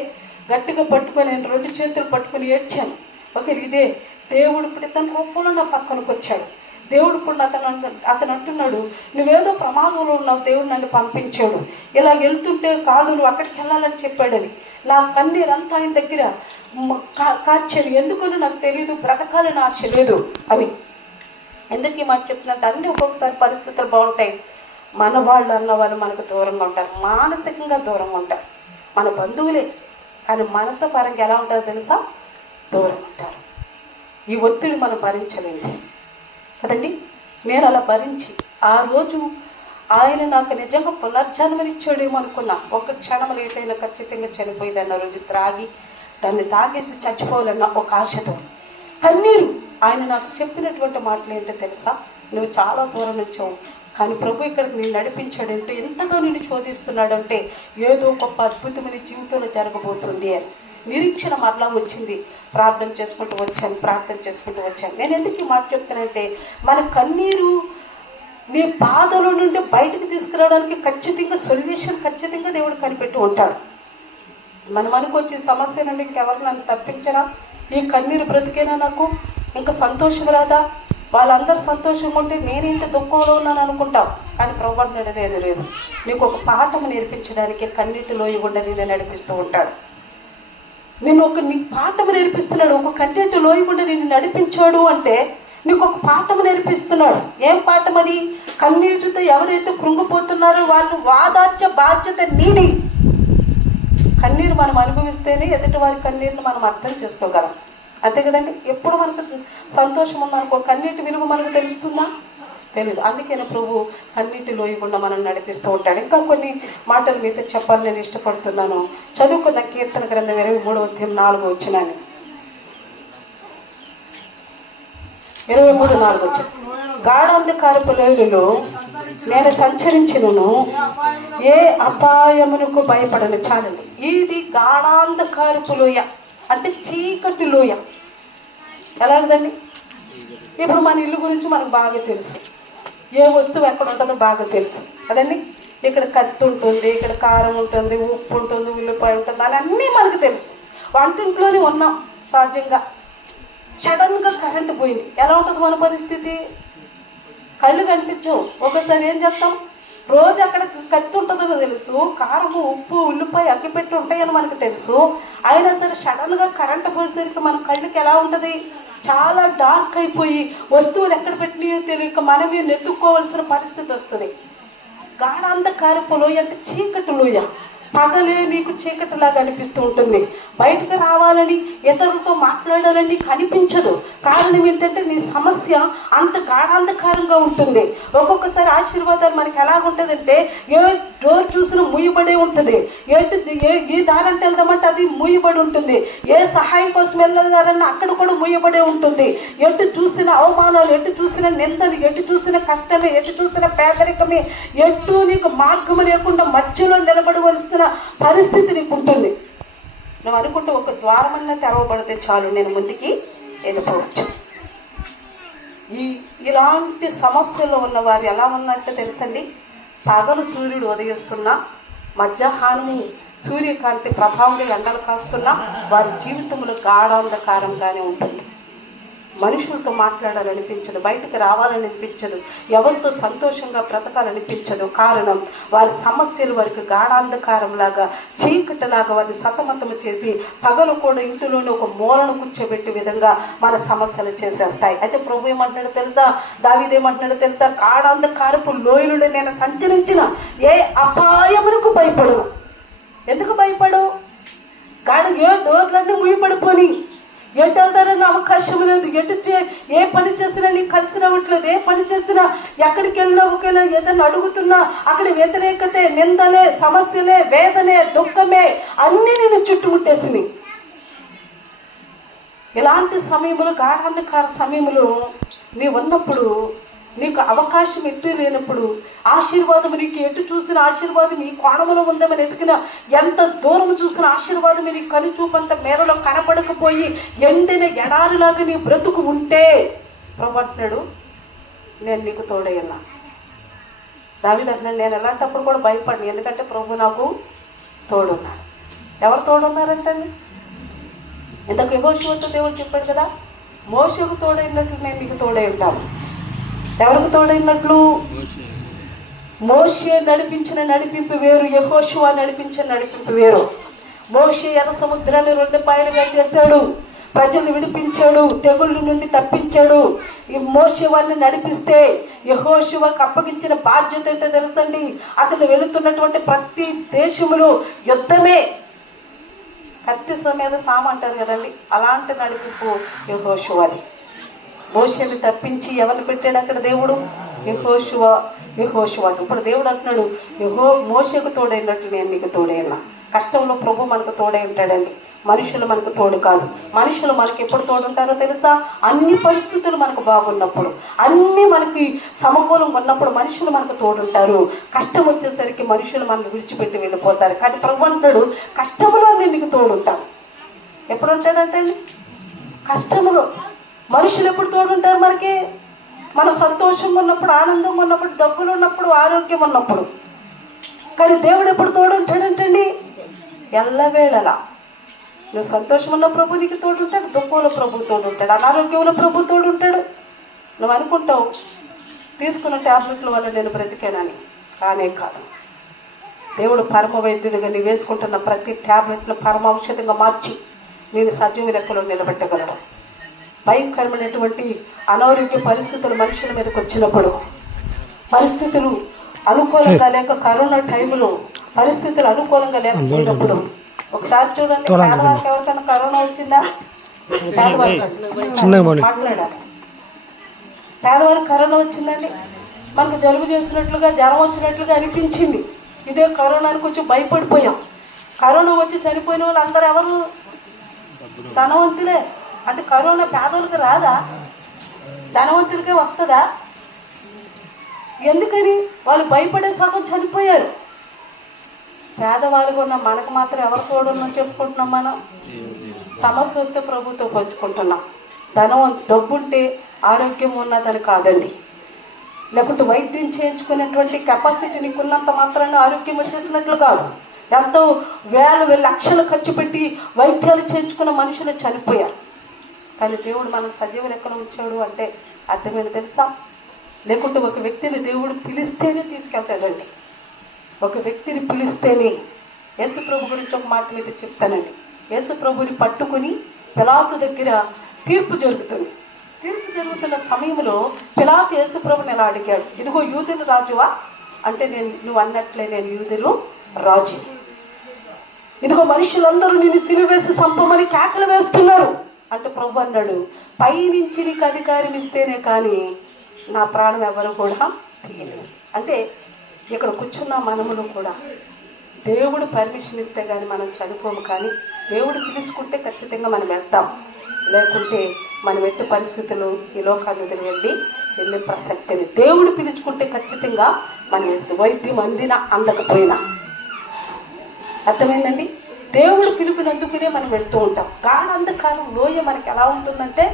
గట్టిగా పట్టుకొని నేను 2 చేతులు పట్టుకుని ఏడ్చాను. ఓకే, ఇదే దేవుడు ఇప్పుడు తన రూపంలో నా పక్కనకు వచ్చాడు. దేవుడు ఇప్పుడు అతను అంటున్నాడు, నువ్వేదో ప్రమాదంలో ఉన్నావు, దేవుడు నన్ను పంపించాడు, ఇలా వెళ్తుంటే కాదు నువ్వు అక్కడికి వెళ్ళాలని చెప్పాడని. నా కన్నీరంతా ఆయన దగ్గర కార్చాను. ఎందుకని నాకు తెలియదు, బ్రతకాలని ఆశ లేదు అని. ఎందుకు ఈ మాట చెప్తున్నట్టు, అన్నీ ఒక్కొక్కసారి పరిస్థితులు బాగుంటాయి. మన వాళ్ళు అన్న వాళ్ళు మనకు దూరంగా ఉంటారు, మానసికంగా దూరంగా ఉంటారు. మన బంధువులే, కానీ మనసు పరంగా ఎలా ఉంటుందో తెలుసా, దూరం ఉంటారు. ఈ ఒత్తిడి మనం భరించలేము కదండి. నేను అలా భరించి ఆ రోజు ఆయన నాకు నిజంగా పునర్జన్మనిచ్చాడేమో అనుకున్నా. ఒక్క క్షణం లేట్ అయినా ఖచ్చితంగా చనిపోయిందన్న రోజు త్రాగి దాన్ని తాగేసి చచ్చిపోవాలన్న ఒక ఆశతో కన్నీరు. ఆయన నాకు చెప్పినటువంటి మాటలు ఏంటో తెలుసా, నువ్వు చాలా దూరం వచ్చావు, కానీ ప్రభు ఇక్కడికి నేను నడిపించాడంటే, ఎంతగా నిన్ను శోధిస్తున్నాడంటే ఏదో గొప్ప అద్భుతమైన జీవితంలో జరగబోతుంది అని నిరీక్షణ మరలా వచ్చింది. ప్రార్థన చేసుకుంటూ వచ్చాను. నేను ఎందుకు ఈ మాట చెప్తానంటే, మన కన్నీరు నీ బాధల నుండి బయటకు తీసుకురావడానికి ఖచ్చితంగా సొల్యూషన్ ఖచ్చితంగా దేవుడు కనిపెట్టి ఉంటాడు. మనం అనుకొచ్చి సమస్య నుండి ఇంకెవరు నన్ను తప్పించరా, ఈ కన్నీరు బ్రతికేనా, నాకు ఇంకా సంతోషం రాదా, వాళ్ళందరూ సంతోషంగా ఉంటే నేను ఇంత దుఃఖంలో ఉన్నాను అనుకుంటాం. కానీ ప్రభు లేదు, నీకు ఒక పాఠం నేర్పించడానికి కన్నీటిలో ఇవ్వండి నేను నడిపిస్తూ ఉంటాడు. నీకు పాఠం నేర్పిస్తున్నాడు. ఒక కన్నీటి లోయకుండా నేను నడిపించాడు అంటే నీకు ఒక పాఠం నేర్పిస్తున్నాడు. ఏం పాఠం అది? కన్నీటితో ఎవరైతే కృంగిపోతున్నారో వాళ్ళు వాదార్చే బాధ్యత నీది. కన్నీరు మనం అనుభవిస్తేనే ఎదుటి వారి కన్నీరుని మనం అర్థం చేసుకోగలం, అంతే కదండి. ఎప్పుడు మనకు సంతోషం ఉందనుకో కన్నీటి విలువ మనకు తెలుస్తుందా? తెలియదు. అందుకనే ప్రభు కన్నీటి లోయకుండా మనం నడిపిస్తూ ఉంటాడు. ఇంకా కొన్ని మాటలు మీతో చెప్పాలని నేను ఇష్టపడుతున్నాను. చదువుకున్న కీర్తన గ్రంథం 23వ అధ్యాయం 4వ వచనాన్ని. 23:4 వచ్చిన, గాఢాంధకారపు లోయలలో నేను సంచరించినను ఏ అపాయమునకు భయపడను. చాలండి, ఇది గాఢాంధకారపు లోయ అంటే చీకటి లోయ. ఎలాంటిదండి? ఇప్పుడు మన ఇల్లు గురించి మనకు బాగా తెలుసు, ఏ వస్తువు ఎక్కడ ఉంటుందో బాగా తెలుసు కదండి. ఇక్కడ కత్తి ఉంటుంది, ఇక్కడ కారం ఉంటుంది, ఉప్పు ఉంటుంది, ఉల్లిపాయ ఉంటుంది, అని అన్నీ మనకు తెలుసు. వంటింట్లోనే ఉన్నాం సహజంగా. సడన్గా కరెంటు పోయింది, ఎలా ఉంటుంది మన పరిస్థితి? కళ్ళు కనిపించవు. ఒకసారి ఏం చేస్తాం, రోజు అక్కడ కత్తి ఉంటుందో తెలుసు, కారము, ఉప్పు, ఉల్లిపాయ అగ్గిపెట్టి ఉంటాయని మనకు తెలుసు. అయినా సరే సడన్గా కరెంటు పోయేసరికి మన కళ్ళకి ఎలా ఉంటుంది, చాలా డార్క్ అయిపోయి వస్తువులు ఎక్కడ పెట్టినాయో తెలియక మనమే నెత్తుక్కోవాల్సిన పరిస్థితి వస్తుంది. గాఢాంధకారపు లోయ అంటే చీకటి లోయ. పగలే నీకు చీకటిలాగా అనిపిస్తూ ఉంటుంది. బయటకు రావాలని, ఇతరులతో మాట్లాడాలని కనిపించదు. కారణం ఏంటంటే నీ సమస్య అంత గాఢాంధకారంగా ఉంటుంది. ఒక్కొక్కసారి ఆశీర్వాదాలు మనకి ఎలాగుంటుందంటే ఏ డోర్ చూసినా మూయబడే ఉంటుంది. ఈ దారంటే వెళ్దామంటే అది మూయబడి ఉంటుంది. ఏ సహాయం కోసం వెళ్ళాలన్నా అక్కడ కూడా మూయబడే ఉంటుంది. ఎటు చూసిన అవమానాలు, ఎటు చూసిన నిందలు, ఎటు చూసిన కష్టమే, ఎటు చూసిన పేదరికమే, ఎటు నీకు మార్గం లేకుండా మధ్యలో నిలబడవలసిన పరిస్థితి నీకు ఉంటుంది. నువ్వు అనుకుంటే ఒక ద్వారమన్నా తెరవబడితే చాలు, నేను ముందుకి వెళ్ళిపోవచ్చు. ఇలాంటి సమస్యల్లో ఉన్న వారు ఎలా ఉన్నట్టు తెలుసండి, పగలు సూర్యుడు ఉదయిస్తున్నా, మధ్యాహ్నము సూర్యకాంతి ప్రభావంలో ఎండలు కాస్తున్నా వారి జీవితంలో గాఢాంధకారంగానే ఉంటుంది. మనుషులతో మాట్లాడాలనిపించదు, బయటకు రావాలనిపించదు, ఎవరితో సంతోషంగా బ్రతకాలనిపించదు. కారణం వారి సమస్యలు వారికి గాఢాంధకారంలాగా, చీకటిలాగా వారిని సతమతము చేసి పగలు కూడా ఇంటిలోనే ఒక మూలను కూర్చోబెట్టే విధంగా మన సమస్యలు చేసేస్తాయి. అయితే ప్రభు ఏమంటున్నాడు తెలుసా, దావీదేమంటున్నాడు తెలుసా, గాఢాంధకారపు లోయలు నేను సంచరించిన ఏ అపాయమునకు భయపడను. ఎందుకు భయపడు? ఏ డోర్లన్నీ ముయ్యపడిపోని, ఎటు వెళ్తారన్న అవకాశం లేదు. ఏ పని చేసినా నీకు కలిసి రావట్లేదు. ఏ పని చేసినా, ఎక్కడికి వెళ్ళినా ఒకేలా ఏదైనా అడుగుతున్నా అక్కడ వ్యతిరేకతే, నిందలే, సమస్యలే, వేదనే, దుఃఖమే అన్నీ నేను చుట్టుముట్టేసినాయి. ఇలాంటి సమయంలో, గాఢాంధకార సమయంలో నీవు ఉన్నప్పుడు, నీకు అవకాశం ఎటు లేనప్పుడు, ఆశీర్వాదం నీకు ఎటు చూసిన ఆశీర్వాదం ఈ కోణంలో ఉందామని ఎతికిన, ఎంత దూరం చూసిన ఆశీర్వాదం నీ కనుచూపంత మేరలో కనపడకపోయి ఎండిన ఎడారిలాగా నీ బ్రతుకు ఉంటే ప్రభు అంటున్నాడు, నేను నీకు తోడయ్యన్నా. దావీదు అంటున్నాడు, నేను ఎలాంటప్పుడు కూడా భయపడను, ఎందుకంటే ప్రభు నాకు తోడున్నాడు. ఎవరు తోడున్నారంటండి? ఇంతకు యెహోషువతో దేవుడు చెప్పాడు కదా, మోషేకు తోడైనట్లు నేను నీకు తోడై ఉంటాను. ఎవరికి తోడైనట్లు? మోషే నడిపించిన నడిపింపు వేరు, యెహోషువ నడిపించిన నడిపింపు వేరు. మోషే ఎర్ర సముద్రాన్ని 2 పాయలుగా చేశాడు, ప్రజల్ని విడిపించాడు, తెగుళ్ళ నుండి తప్పించాడు. ఈ మోషే వారిని నడిపిస్తే యెహోషువకు అప్పగించిన బాధ్యత ఏంటో తెలుసండి, అతను వెళుతున్నటువంటి ప్రతి దేశములో యుద్ధమే. కత్తి మీద సామ అంటారు కదండి, అలాంటి నడిపింపు యెహోషువది. మోషేని తప్పించి ఎవరిని పెట్టాడు అక్కడ దేవుడు? యెహోషువ. ఇప్పుడు దేవుడు అంటున్నాడు, మోషేకు తోడైనట్టు నేను నీకు తోడైనా. కష్టంలో ప్రభు మనకు తోడై ఉంటాడండి, మనుషులు మనకు తోడు కాదు. మనుషులు మనకి ఎప్పుడు తోడుంటారో తెలుసా? అన్ని పరిస్థితులు మనకు బాగున్నప్పుడు, అన్ని మనకి సమకూలంగా ఉన్నప్పుడు మనుషులు మనకు తోడుంటారు. కష్టం వచ్చేసరికి మనుషులు మనల్ని విడిచిపెట్టి వెళ్ళిపోతారు. కానీ ప్రభు అంటాడు, కష్టంలో నేను నీకు తోడుంటాను. ఎప్పుడు ఉంటాడంటే కష్టంలో. మనుషులు ఎప్పుడు తోడుంటారు మనకి? మన సంతోషంగా ఉన్నప్పుడు, ఆనందంగా ఉన్నప్పుడు, డబ్బులు ఉన్నప్పుడు, ఆరోగ్యం ఉన్నప్పుడు. కానీ దేవుడు ఎప్పుడు తోడుంటాడంటండి? ఎల్లవేళలా. నువ్వు సంతోషం ఉన్న ప్రభు నీకు తోడుంటాడు, దుఃఖంలో ప్రభు తోడుంటాడు, అనారోగ్యంలో ప్రభు తోడుంటాడు. నువ్వు అనుకుంటావు తీసుకున్న ట్యాబ్లెట్ల వల్ల నేను బ్రతికానని, కానే కాదు. దేవుడు పరమ వైద్యుడిగా నీ వేసుకుంటున్న ప్రతి ట్యాబ్లెట్ను పరమ ఔషధంగా మార్చి నేను సజీవ లెక్కలో నిలబెట్టగలడు. భయంకరమైనటువంటి అనారోగ్య పరిస్థితులు మనుషుల మీదకి వచ్చినప్పుడు, పరిస్థితులు అనుకూలంగా లేక, కరోనా టైంలో పరిస్థితులు అనుకూలంగా లేకపోయినప్పుడు, ఒకసారి చూడండి, పేదవారికి ఎవరికైనా కరోనా వచ్చిందా? మాట్లాడాలి. పేదవారికి కరోనా వచ్చిందండి. మనకు జలుబు చేసినట్లుగా, జ్వరం వచ్చినట్లుగా అనిపించింది. ఇదే కరోనాని కొంచెం భయపడిపోయాం. కరోనా వచ్చి చనిపోయిన వాళ్ళు అందరూ ఎవరు? ధనవంతులే. అంటే కరోనా పేదలకు రాదా? ధనవంతులకే వస్తుందా? ఎందుకని? వాళ్ళు భయపడే సగం చనిపోయారు. పేదవాళ్ళకు ఉన్న మనకు మాత్రం ఎవరు తోడుందని చెప్పుకుంటున్నాం మనం? సమస్య వస్తే ప్రభుతో పంచుకుంటున్నాం. డబ్బుంటే ఆరోగ్యం ఉన్నదని కాదండి, లేకుంటే వైద్యం చేయించుకునేటువంటి కెపాసిటీ నీకున్నంత మాత్రాన్ని ఆరోగ్యం వచ్చేసినట్లు కాదు. ఎంతో వేల లక్షలు ఖర్చు పెట్టి వైద్యాలు చేయించుకున్న మనుషులు చనిపోయారు. కానీ దేవుడు మనకు సజీవ లెక్కలో ఉంచాడు అంటే అర్థమైంది తెలుసా? లేకుంటే ఒక వ్యక్తిని దేవుడు పిలిస్తేనే తీసుకెళ్తాడండి. ఒక వ్యక్తిని పిలిస్తేనే. యేసు ప్రభు గురించి ఒక మాట మీద చెప్తానండి. యేసు ప్రభుని పట్టుకుని పిలాతు దగ్గర తీర్పు జరుగుతుంది. తీర్పు జరుగుతున్న సమయంలో పిలాతు యేసు ప్రభుని ఎలా అడిగాడు, ఇదిగో యూదులు రాజువా అంటే, నువ్వు అన్నట్లే నేను యూదులు రాజు. ఇదిగో మనుషులందరూ నిన్ను సిలువేసి చంపమని కేకలు వేస్తున్నారు అంటే ప్రభు అన్నాడు, పైనుంచి నీకు అధికారం ఇస్తేనే కానీ నా ప్రాణం ఎవరు కూడా తీయలేరు. అంటే ఇక్కడ కూర్చున్న మనమును కూడా దేవుడు పర్మిషన్ ఇస్తే కానీ మనం చనిపోము, కానీ దేవుడు పిలుచుకుంటే ఖచ్చితంగా మనం వెళ్తాం. లేకుంటే మనం ఎట్టి పరిస్థితులు ఈ లోకాన్ని వెళ్ళే ప్రసక్తి. దేవుడు పిలుచుకుంటే ఖచ్చితంగా మనం వెళ్తాం, వైద్యం అందినా అందకపోయినా. అర్థమైందండి? దేవుడు పిలుపునందుకునే మనం వెళ్తూ ఉంటాం. గాఢాంధకారం లోయ మనకి ఎలా ఉంటుందంటే,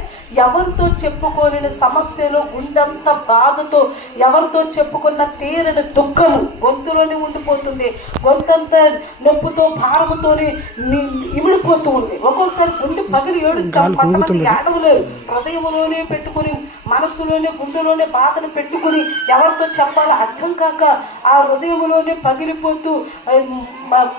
ఎవరితో చెప్పుకోలేని సమస్యలు, గుండెంత బాధతో, ఎవరితో చెప్పుకున్న తీరని దుఃఖము గొంతులోనే ఉండిపోతుంది. గొంతంతా నొప్పుతో భారముతోనే ఇమిడిపోతూ ఉంది. ఒక్కొక్కసారి గుండె పగిలి ఏడుస్తాం. కొంతమంది ఏడవలేరు, హృదయంలోనే పెట్టుకుని, మనసులోనే గుండెలోనే బాధను పెట్టుకుని ఎవరితో చెప్పాలో అర్థం కాక ఆ హృదయంలోనే పగిలిపోతూ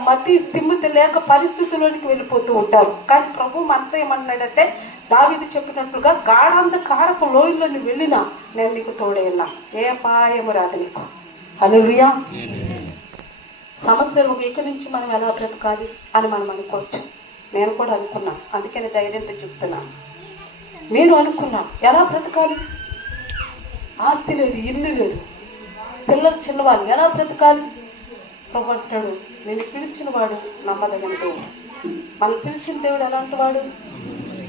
మతి స్థిమితి లేక పరిస్థితుల్లోనికి వెళ్ళిపోతూ ఉంటారు. కానీ ప్రభు మనతో ఏమన్నాడంటే, దావీదు చెప్పినట్లుగా గాఢాంధకారపు లోయలో నువ్వు వెళ్ళినా నేను నీకు తోడే ఉన్నా, ఏ అపాయము రాదు నీకు. హల్లెలూయా. సమస్యలు ఇక నుంచి మనం ఎలా బ్రతకాలి అని మనం అనుకోవచ్చు. నేను కూడా అనుకున్నా, అందుకని ధైర్యంతో చెప్తున్నాను. నేను అనుకున్నా ఎలా బ్రతకాలి, ఆస్తి లేదు, ఇల్లు లేదు, పిల్లలు చిన్నవాళ్ళు, ఎలా బ్రతకాలి? ప్రభు అంటాడు, నేను పిలిచిన వాడు నమ్మదగిన దేవుడు. మనం పిలిచిన దేవుడు ఎలాంటి వాడు?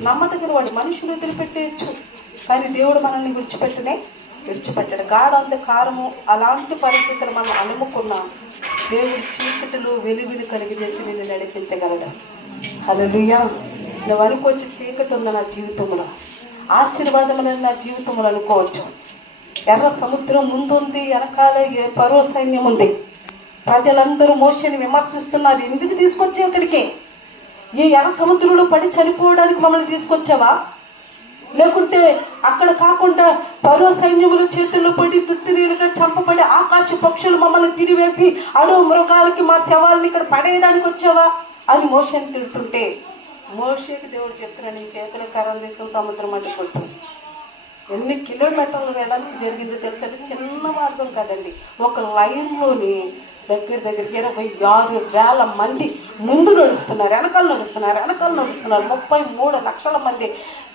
నమ్మదగిన వాడు. మనుషులు వదిలిపెట్టేయచ్చు, కానీ దేవుడు మనల్ని విడిచిపెట్టాడు. గాఢాంధకారము అలాంటి పరిస్థితులు మనం అనుముకున్నాం. దేవుడు చీకటిలో వెలుగుని కలిగజేసి నిన్ను నడిపించగలడు. హల్లెలూయా. నువ్వు అనుకోవచ్చు, చీకటి ఉంది నా జీవితంలో, ఆశీర్వాదం అనేది నా జీవితంలో అనుకోవచ్చు. ఎర్ర సముద్రం ముందుంది, వెనకాల ఫరో సైన్యం ఉంది. ప్రజలందరూ మోషేని విమర్శిస్తున్నారు, ఎందుకు తీసుకొచ్చావు ఇక్కడికి? ఈ ఎర్ర సముద్రంలో పడి చనిపోవడానికి మమ్మల్ని తీసుకొచ్చావా? లేకుంటే అక్కడ కాకుండా ఫరో సైన్యముల చేతుల్లో పడి తుత్తిరీలుగా చంపబడి ఆకాశ పక్షులు మమ్మల్ని తిరివేసి అడవు మృగాలకి మా శవాలను ఇక్కడ పడేయడానికి వచ్చావా అని మోషేని తిడుతుంటే, మోషేకి దేవుడు చెప్తున్నాడు, నీ చేతుల కర్రలు తీసుకుని సముద్రం అడ్డుకుంటాం. ఎన్ని కిలోమీటర్లు వెళ్ళడానికి జరిగిందో తెలుసా? చిన్న మార్గం కాదండి. ఒక లైన్లోని దగ్గర 26,000 మంది ముందు నడుస్తున్నారు, వెనకాల నడుస్తున్నారు. 33 లక్షల మంది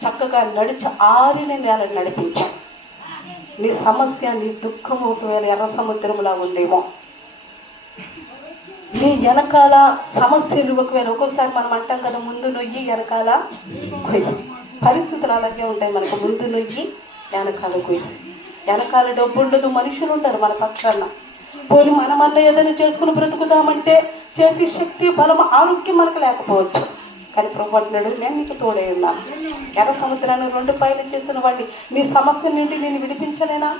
చక్కగా నడిచి 6 నెలలు నడిపించారు. నీ సమస్య, నీ దుఃఖం ఒకవేళ ఎర్ర సముద్రంలా ఉందేమో, నీ వెనకాల సమస్యలు ఒకవేళ, ఒక్కొక్కసారి మనం అంటాం కదా, ముందు నొయ్యి వెనకాల కొయ్యి. పరిస్థితులు అలాగే ఉంటాయి మనకు, ముందు నొయ్యి వెనకాల కొయ్యి. వెనకాల డబ్బు ఉండదు, మనుషులు ఉంటారు మన పక్షాన. పోనీ మనమన్నా ఏదైనా చేసుకుని బ్రతుకుదామంటే చేసే శక్తి, బలం, ఆరోగ్యం మనకు లేకపోవచ్చు. కానీ ప్రభు అంటున్నాడు, నేను నీకు తోడే ఉన్నాను. ఎర్ర సముద్రాన్ని 2 పాయలు చేసిన వాడిని నీ సమస్య నుండి నేను విడిపించలేనా?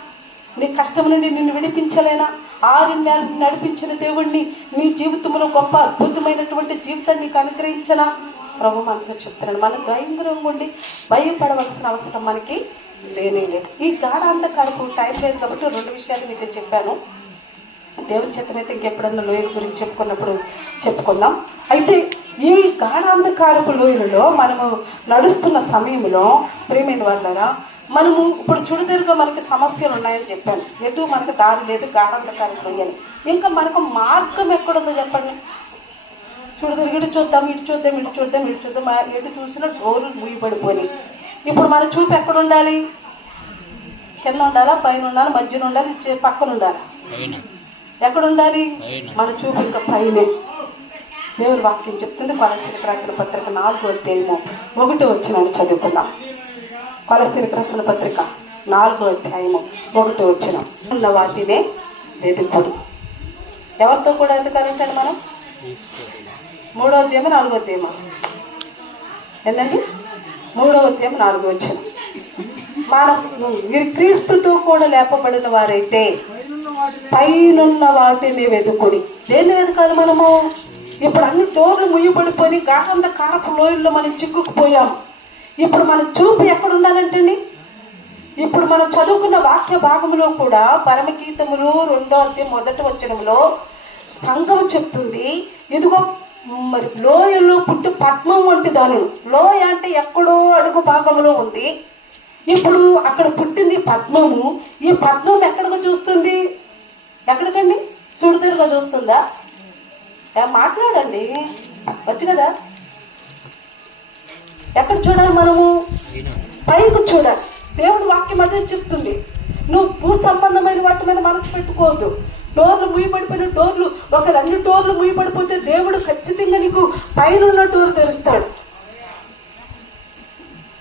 నీ కష్టం నుండి నిన్ను విడిపించలేనా? 6 నెలలు నడిపించిన దేవుణ్ణి నీ జీవితంలో గొప్ప అద్భుతమైనటువంటి జీవితాన్ని నీకు అనుగ్రహించనా? ప్రభు మనతో చెప్తున్నాడు. మనం ధైర్యంగా ఉండి భయపడవలసిన అవసరం మనకి లేనే లేదు. ఈ గాఢాంధకారపు టైం లేదు కాబట్టి 2 విషయాలు మీతో చెప్పాను. దేవుని చిత్తమైతే ఇంకెప్పుడన్నా లోయల గురించి చెప్పుకుందాం. అయితే ఈ గాఢాంధకారపు లోయలలో మనము నడుస్తున్న సమయంలో ప్రియమైన వాళ్ళరా, మనము ఇప్పుడు చుడుదరుగా మనకి సమస్యలు ఉన్నాయని చెప్పాను. ఎటు మనకు దారి లేదు, గాఢాంధకారపు లోయని. ఇంకా మనకు మార్గం ఎక్కడుందో చెప్పండి. చుడుదరుగు ఇటు చూద్దాం, ఎటు చూసినా డోర్లు మూయబడిపోయి. ఇప్పుడు మన చూపు ఎక్కడ ఉండాలి? కింద ఉండాలా, పైన ఉండాలి, మధ్యన ఉండాలి, పక్కన ఉండాలి? ఎక్కడ ఉండాలి? మన చూపు ఇంకా పైనే. దేవుని వాక్యం చెప్తుంది. కొలస్సీలకు రాసిన పత్రిక 4వ అధ్యాయము 1వ వచనాన్ని చదువుకుందాం. కొలస్సీలకు రాసిన పత్రిక 4వ అధ్యాయము 1వ వచనం. ఉన్న వాటినే వెతుకుడు. ఎవరితో కూడా ఎదుకాలంటాడు మనం? 3వ అధ్యాయము 4వ అధ్యాయము ఏంటండి? 3వ అధ్యాయం 4వ వచనం. మనం మీరు క్రీస్తుతో కూడా లేపబడిన వారైతే పైనున్న వాటిని వెతుకుడి. దేన్ని వెతకాలి మనము? ఇప్పుడు అన్ని డోర్లు ముయ్యబడిపోయి గాఢాంధకారపు లోయల్లో మనం చిక్కుకుపోయాం. ఇప్పుడు మన చూపు ఎక్కడ ఉండాలంటండి? ఇప్పుడు మనం చదువుకున్న వాక్య భాగంలో కూడా పరమగీతములు 2వ అధ్యాయం 1వ వచనంలో సంఘం చెప్తుంది, ఇదిగో మరి లోయలో పుట్టి పద్మం వంటి దాని. లోయ అంటే ఎక్కడో అడుగు భాగంలో ఉంది. ఇప్పుడు అక్కడ పుట్టింది పద్మము. ఈ పద్మం ఎక్కడికి చూస్తుంది? ఎక్కడికండి? సుడిదరుగా చూస్తుందా? మాట్లాడండి, వచ్చు కదా. ఎక్కడ చూడాలి మనము? పైకి చూడాలి. దేవుడు వాక్యం అదే చెప్తుంది. నువ్వు భూ సంబంధమైన వాటి మీద మనసు పెట్టుకోవద్దు. డోర్లు ముయ్యబడిపోయిన డోర్లు, ఒక 2 డోర్లు ముయ్యబడిపోతే దేవుడు ఖచ్చితంగా నీకు పైన ఉన్న డోర్ తెరుస్తాడు.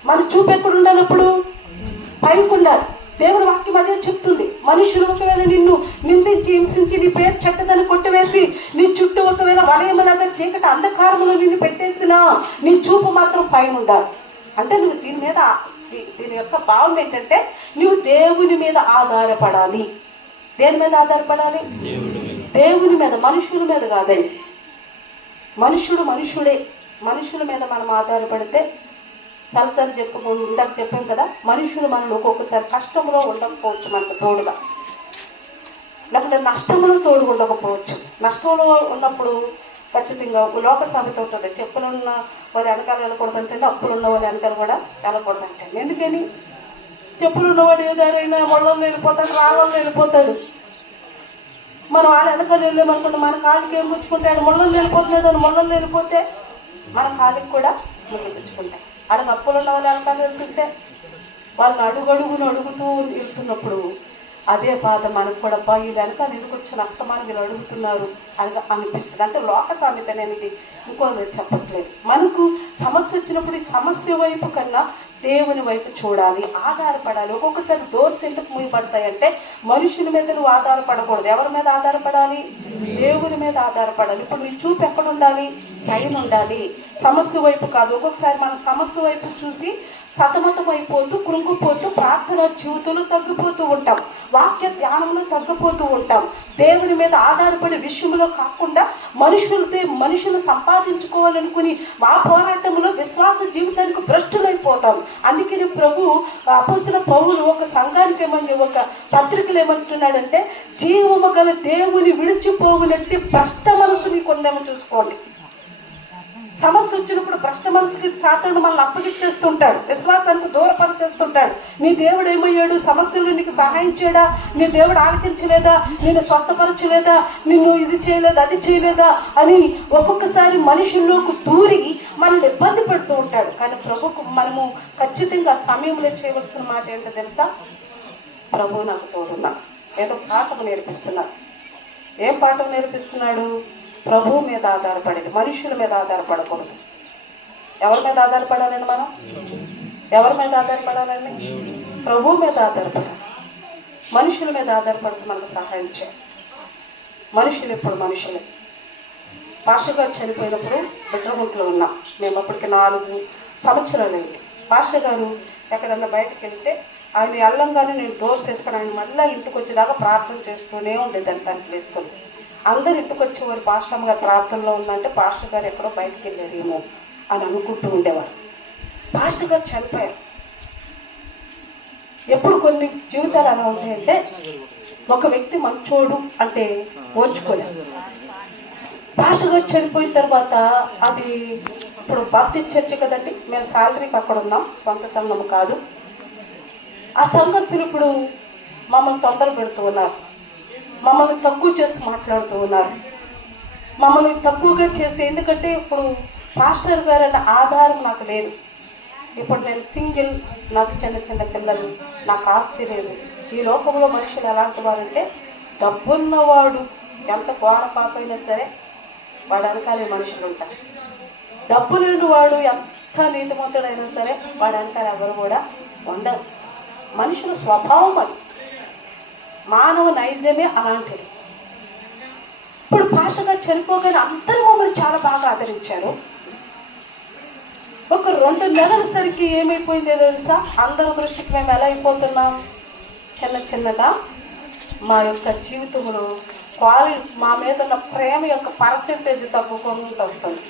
మన చూపు ఎక్కడ ఉండాలప్పుడు? పైకి ఉండాలి. దేవుడు వాక్యం అదే చెప్తుంది. మనుషులు ఒకవేళ నిన్ను నిందించి హింసించి నీ పేరు చెడ్డదని కొట్టివేసి నీ చుట్టూ ఒకవేళ వలయమనగా చీకటి అంధకారములో నిన్ను పెట్టేసినా నీ చూపు మాత్రం పైన ఉండాలి. అంటే నువ్వు దీని యొక్క భావం ఏంటంటే నువ్వు దేవుని మీద ఆధారపడాలి. దేని మీద ఆధారపడాలి? దేవుని మీద, మనుషుల మీద కాదండి. మనుషుడే. మనుషుల మీద మనం ఆధారపడితే చాలాసార్లు ఇందాక చెప్పాం కదా, మనుషులు మనల్ని ఒక్కొక్కసారి కష్టంలో ఉండకపోవచ్చు, మనకు తోడుగా, లేకపోతే నష్టంలో తోడు ఉండకపోవచ్చు. నష్టంలో ఉన్నప్పుడు ఖచ్చితంగా లోక సామెత ఉంటుంది, చెప్పులున్న వారి వెనకాల వెళ్ళకూడదంటే అప్పులున్న వారి వెనకాల కూడా వెళ్ళకూడదంటే. ఎందుకని? చెప్పులు ఉన్నవాడు ఏదైనా మొళ్ళల్లో వెళ్ళిపోతాడు, రాళ్ళల్లో వెళ్ళిపోతాడు. మనం వాళ్ళ వెనకాల వెళ్ళామనుకుంటే మన కాళ్ళకి ఏం పుచ్చుకుంటాడు? మొళ్ళల్లో వెళ్ళిపోతున్నాడు అని మొళ్ళల్లో వెళ్ళిపోతే మన కాళ్ళకి కూడా ముళ్ళు పుచ్చుకుంటాయి. అలాగే అప్పులు ఉన్న వాళ్ళు వెనకాల వెళ్తుంటే వాళ్ళని అడుగుతూ వెళ్తున్నప్పుడు అదే బాధ మనకు కూడా, ఈ వెనకాల ఎందుకు వచ్చిన అస్తమానం వీళ్ళు అడుగుతున్నారు అని అనిపిస్తుంది. అంటే లోక సామెత అనేది ఇంకో చెప్పట్లేదు. మనకు సమస్య వచ్చినప్పుడు ఈ సమస్య వైపు కన్నా దేవుని వైపు చూడాలి, ఆధారపడాలి. ఒక్కొక్కసారి డోర్స్ ఎందుకు మూయబడతాయంటే మనుషుల మీద నువ్వు ఆధారపడకూడదు. ఎవరి మీద ఆధారపడాలి? దేవుని మీద ఆధారపడాలి. ఇప్పుడు నీ చూపు ఎక్కడ ఉండాలి? పైన ఉండాలి, సమస్య వైపు కాదు. ఒక్కొక్కసారి మనం సమస్య వైపు చూసి సతమతం అయిపోతూ కృంగిపోతూ ప్రార్థన జీవితంలో తగ్గిపోతూ ఉంటాం, వాక్య ధ్యానంలో తగ్గిపోతూ ఉంటాం. దేవుని మీద ఆధారపడే విషయంలో కాకుండా మనుషులు సంపాదించుకోవాలనుకుని మా పోరాటంలో విశ్వాస జీవితానికి భ్రష్టులైపోతాం. అందుకని ప్రభు అపోస్తలుడైన పౌలు ఒక సంఘానికి ఒక పత్రికలు ఏమంటున్నాడంటే, జీవము గల దేవుని విడిచిపోవునట్టి భ్రష్ట మనసు నీకు ఉందేమో చూసుకోండి. సమస్య వచ్చినప్పుడు భ్రష్ట మనసుకి సాతానుడు మనల్ని అప్పగిచ్చేస్తుంటాడు, విశ్వాసానికి దూరపరిచేస్తుంటాడు. నీ దేవుడు ఏమయ్యాడు? సమస్యలు నీకు సహాయం చేయడా? నీ దేవుడు ఆలకించలేదా? నిన్ను స్వస్థపరచలేదా? నిన్ను ఇది చేయలేదా, అది చేయలేదా అని ఒక్కొక్కసారి మనుషుల్లోకి దూరి మనల్ని ఇబ్బంది పెడుతూ ఉంటాడు. కానీ ప్రభుకు మనము ఖచ్చితంగా సమయంలో చేయవలసిన మాట ఏంటో తెలుసా? ప్రభు నాకు తోడున్నా. ఏదో పాఠం నేర్పిస్తున్నాడు. ఏం పాఠం నేర్పిస్తున్నాడు? ప్రభువు మీద ఆధారపడేది, మనుషుల మీద ఆధారపడకూడదు. ఎవరి మీద ఆధారపడాలండి? మనం ఎవరి మీద ఆధారపడాలండి? ప్రభువు మీద ఆధారపడాలి. మనుషుల మీద ఆధారపడితే మనకు సహాయం చేయాలి. మనుషులు ఎప్పుడు మనుషులే. పాస్టర్ గారు చనిపోయినప్పుడు బిడ్డగుంట్లో ఉన్నాం మేము. అప్పటికి 4 సంవత్సరాలు అయింది. పాస్టర్ గారు ఎక్కడన్నా బయటకు వెళ్తే ఆయన వెళ్ళంగానే నేను డోర్స్ వేసుకొని ఆయన మళ్ళీ ఇంటికి వచ్చేదాకా ప్రార్థన చేస్తూనే ఉండేదాన్ని. తనకి వేసుకొని అందరు ఇంటికి వచ్చేవారు. పాస్టర్ గారు ప్రార్థనలో ఉందంటే పాస్టర్ గారు ఎక్కడో బయటకు వెళ్ళారేమో అని అనుకుంటూ ఉండేవారు. పాస్టర్ గారు చనిపోయారు. ఎప్పుడు కొన్ని జీవితాలు అలా ఉంటాయంటే, ఒక వ్యక్తి మంచోడు అంటే ఓర్చుకోలేదు. పాస్టర్ గారు చనిపోయిన తర్వాత అది ఇప్పుడు బాప్టిస్ట్ చర్చ్ కదండి, మేము శాలరీకి అక్కడ ఉన్నాం, సొంత సంఘం కాదు. ఆ సంఘస్థులు ఇప్పుడు మమ్మల్ని తొందర పెడుతూ ఉన్నారు, మమ్మల్ని తక్కువ చేసి మాట్లాడుతూ ఉన్నారు, మమ్మల్ని తక్కువగా చేసి. ఎందుకంటే ఇప్పుడు పాస్టర్ గారు అన్న ఆధారం నాకు లేదు. ఇప్పుడు నేను సింగిల్, నాకు చిన్న చిన్న పిల్లలు, నాకు ఆస్తి లేదు. ఈ లోకంలో మనుషులు ఎలాంటి వారంటే, డబ్బున్నవాడు ఎంత ఘోర పాపైనా సరే వాడు వెనకాలే మనుషులు ఉంటారు. డబ్బు లేని వాడు ఎంత నీతిమంతుడైనా సరే వాడు వెనకాల ఎవరు కూడా ఉండరు. మనుషుల స్వభావం అది, మానవ నైజమే అలాంటిది. ఇప్పుడు పాస్టర్ గారు చనిపోగానే అందరూ మమ్మల్ని చాలా బాగా ఆదరించారు. ఒక 2 నెలల సరికి ఏమైపోయిందో తెలుసా? అందరి దృష్టికి మేము ఎలా అయిపోతున్నాం? చిన్న చిన్నగా మా యొక్క జీవితంలో మా మీద ఉన్న ప్రేమ యొక్క పర్సెంటేజ్ తగ్గుకుంటూ వస్తుంది.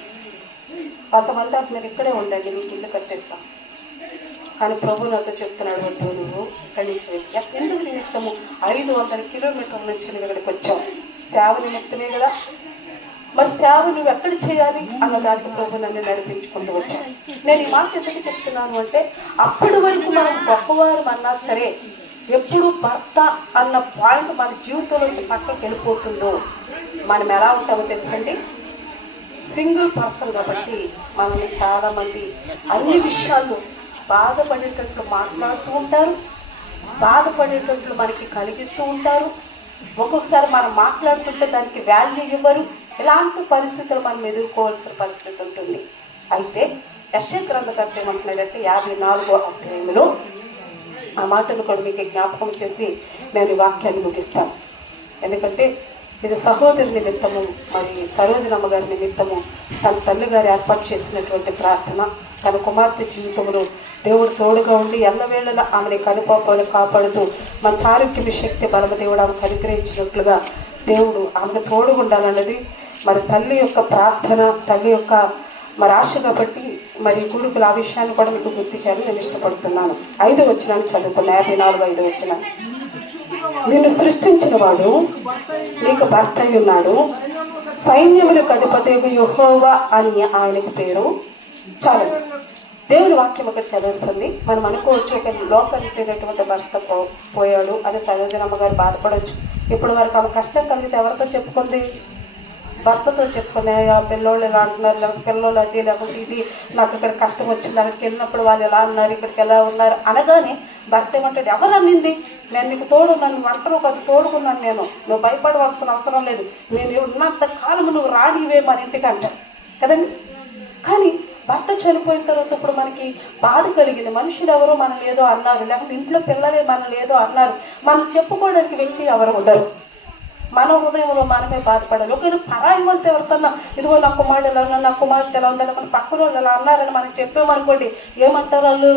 కొంతమంది మీరు ఇక్కడే ఉండండి, మీకు ఇల్లు కట్టిస్తాం. కానీ ప్రభు నాతో చెప్తున్నాడు, వద్దు, నువ్వు ఇక్కడి నుంచి ఎందుకు నిమిత్తము 500 కిలోమీటర్ల నుంచి నువ్వు ఇక్కడికి వచ్చావు, సేవ నిమిత్తమే కదా. మరి సేవ నువ్వు ఎక్కడ చేయాలి అన్న దానికి ప్రభు నన్ను నడిపించుకుంటూ వచ్చాను. నేను ఈ మాట ఎందుకు చెప్తున్నాను అంటే, అప్పటి వరకు మనం గొప్పవారు అన్నా సరే, ఎప్పుడు భర్త అన్న పాయింట్ మన జీవితంలో పక్కకి వెళ్ళిపోతుందో మనం ఎలా ఉంటామో తెలుసండి. సింగిల్ పర్సన్ కాబట్టి మనల్ని చాలా మంది అన్ని విషయాల్లో బాధపడేటట్లు మాట్లాడుతూ ఉంటారు, బాధపడేటట్లు మనకి కలిగిస్తూ ఉంటారు. ఒక్కొక్కసారి మనం మాట్లాడుతుంటే దానికి వాల్యూ ఇవ్వరు. ఇలాంటి పరిస్థితులు మనం ఎదుర్కోవాల్సిన పరిస్థితి ఉంటుంది. అయితే యెషయా గ్రంథకర్త ఏమంటున్నాడంటే 54వ అధ్యాయంలో ఆ మాటను కూడా మీకు జ్ఞాపకం చేసి నేను ఈ వాక్యాన్ని ముగిస్తాను. ఎందుకంటే ఇది సహోదరి నిమిత్తము, మరి సరోజనమ్మ గారి నిమిత్తము తన తల్లి గారు ఏర్పాటు చేసినటువంటి ప్రార్థన. తన కుమార్తె జీవితంలో దేవుడు తోడుగా ఉండి ఎల్లవేళలా ఆమెని కనుపాపాలు కాపాడుతూ మన చారుక్యమి శక్తి బలమ దేవుడు ఆమెకు అనుగ్రహించినట్లుగా దేవుడు ఆమెకు తోడుగా ఉండాలన్నది మరి తల్లి యొక్క ప్రార్థన, తల్లి యొక్క మరి ఆశ కాబట్టి మరి కొడుకులు ఆ విషయాన్ని కూడా మీకు గుర్తు చేయాలని నేను ఇష్టపడుతున్నాను. 5వ వచనాన్ని చదువుకున్న 54 వచనం. నిన్ను సృష్టించిన వాడు నీకు భర్త అయి ఉన్నాడు, సైన్యములకు అధిపతియగు యెహోవా అని ఆయనకు పేరు. చాలు, దేవుని వాక్యం ఒకటి చదివిస్తుంది. మనం అనుకోవచ్చు ఒక లోకరీతైనటువంటి భర్త పోయాడు అని సరోజనమ్మ గారు బాధపడవచ్చు. ఇప్పటి వరకు ఆమె కష్టం కలిగితే ఎవరితో చెప్పుకుంది? భర్తతో చెప్పుకునే పిల్లోళ్ళు ఎలా అంటున్నారు, లేకపోతే పిల్లోళ్ళు అది, లేకపోతే ఇది, నాకు ఇక్కడ కష్టం వచ్చింది, అక్కడికి వెళ్ళినప్పుడు వాళ్ళు ఎలా ఉన్నారు, ఇక్కడికి ఎలా ఉన్నారు అనగానే భర్త ఏమంటాడు, ఎవరు అన్నింది? నేను నీకు తోడున్నాను, వంటలో కొద్ది తోడుకున్నాను, నువ్వు భయపడవలసిన అవసరం లేదు, నేను ఉన్నంత కాలం నువ్వు రానివే మన ఇంటికి అంటాడు కదండి. కానీ భర్త చనిపోయిన తర్వాత ఇప్పుడు మనకి బాధ కలిగింది. మనుషులు ఎవరో మనం ఏదో అన్నారు, లేకపోతే ఇంట్లో పిల్లలే మనం ఏదో అన్నారు, మనం చెప్పుకోవడానికి వ్యక్తి ఎవరు ఉండరు. మన హృదయంలో మనమే బాధపడాలి. ఒకవేళ పరాయి వాళ్ళతో ఎవరికన్నా ఇదిగో నా కుమారుడు ఎలా ఉన్నా, నా కుమార్తె ఎలా ఉందా, లేకపోతే పక్కన వాళ్ళు ఎలా అన్నారని మనం చెప్పామనుకోండి, ఏమంటారు వాళ్ళు?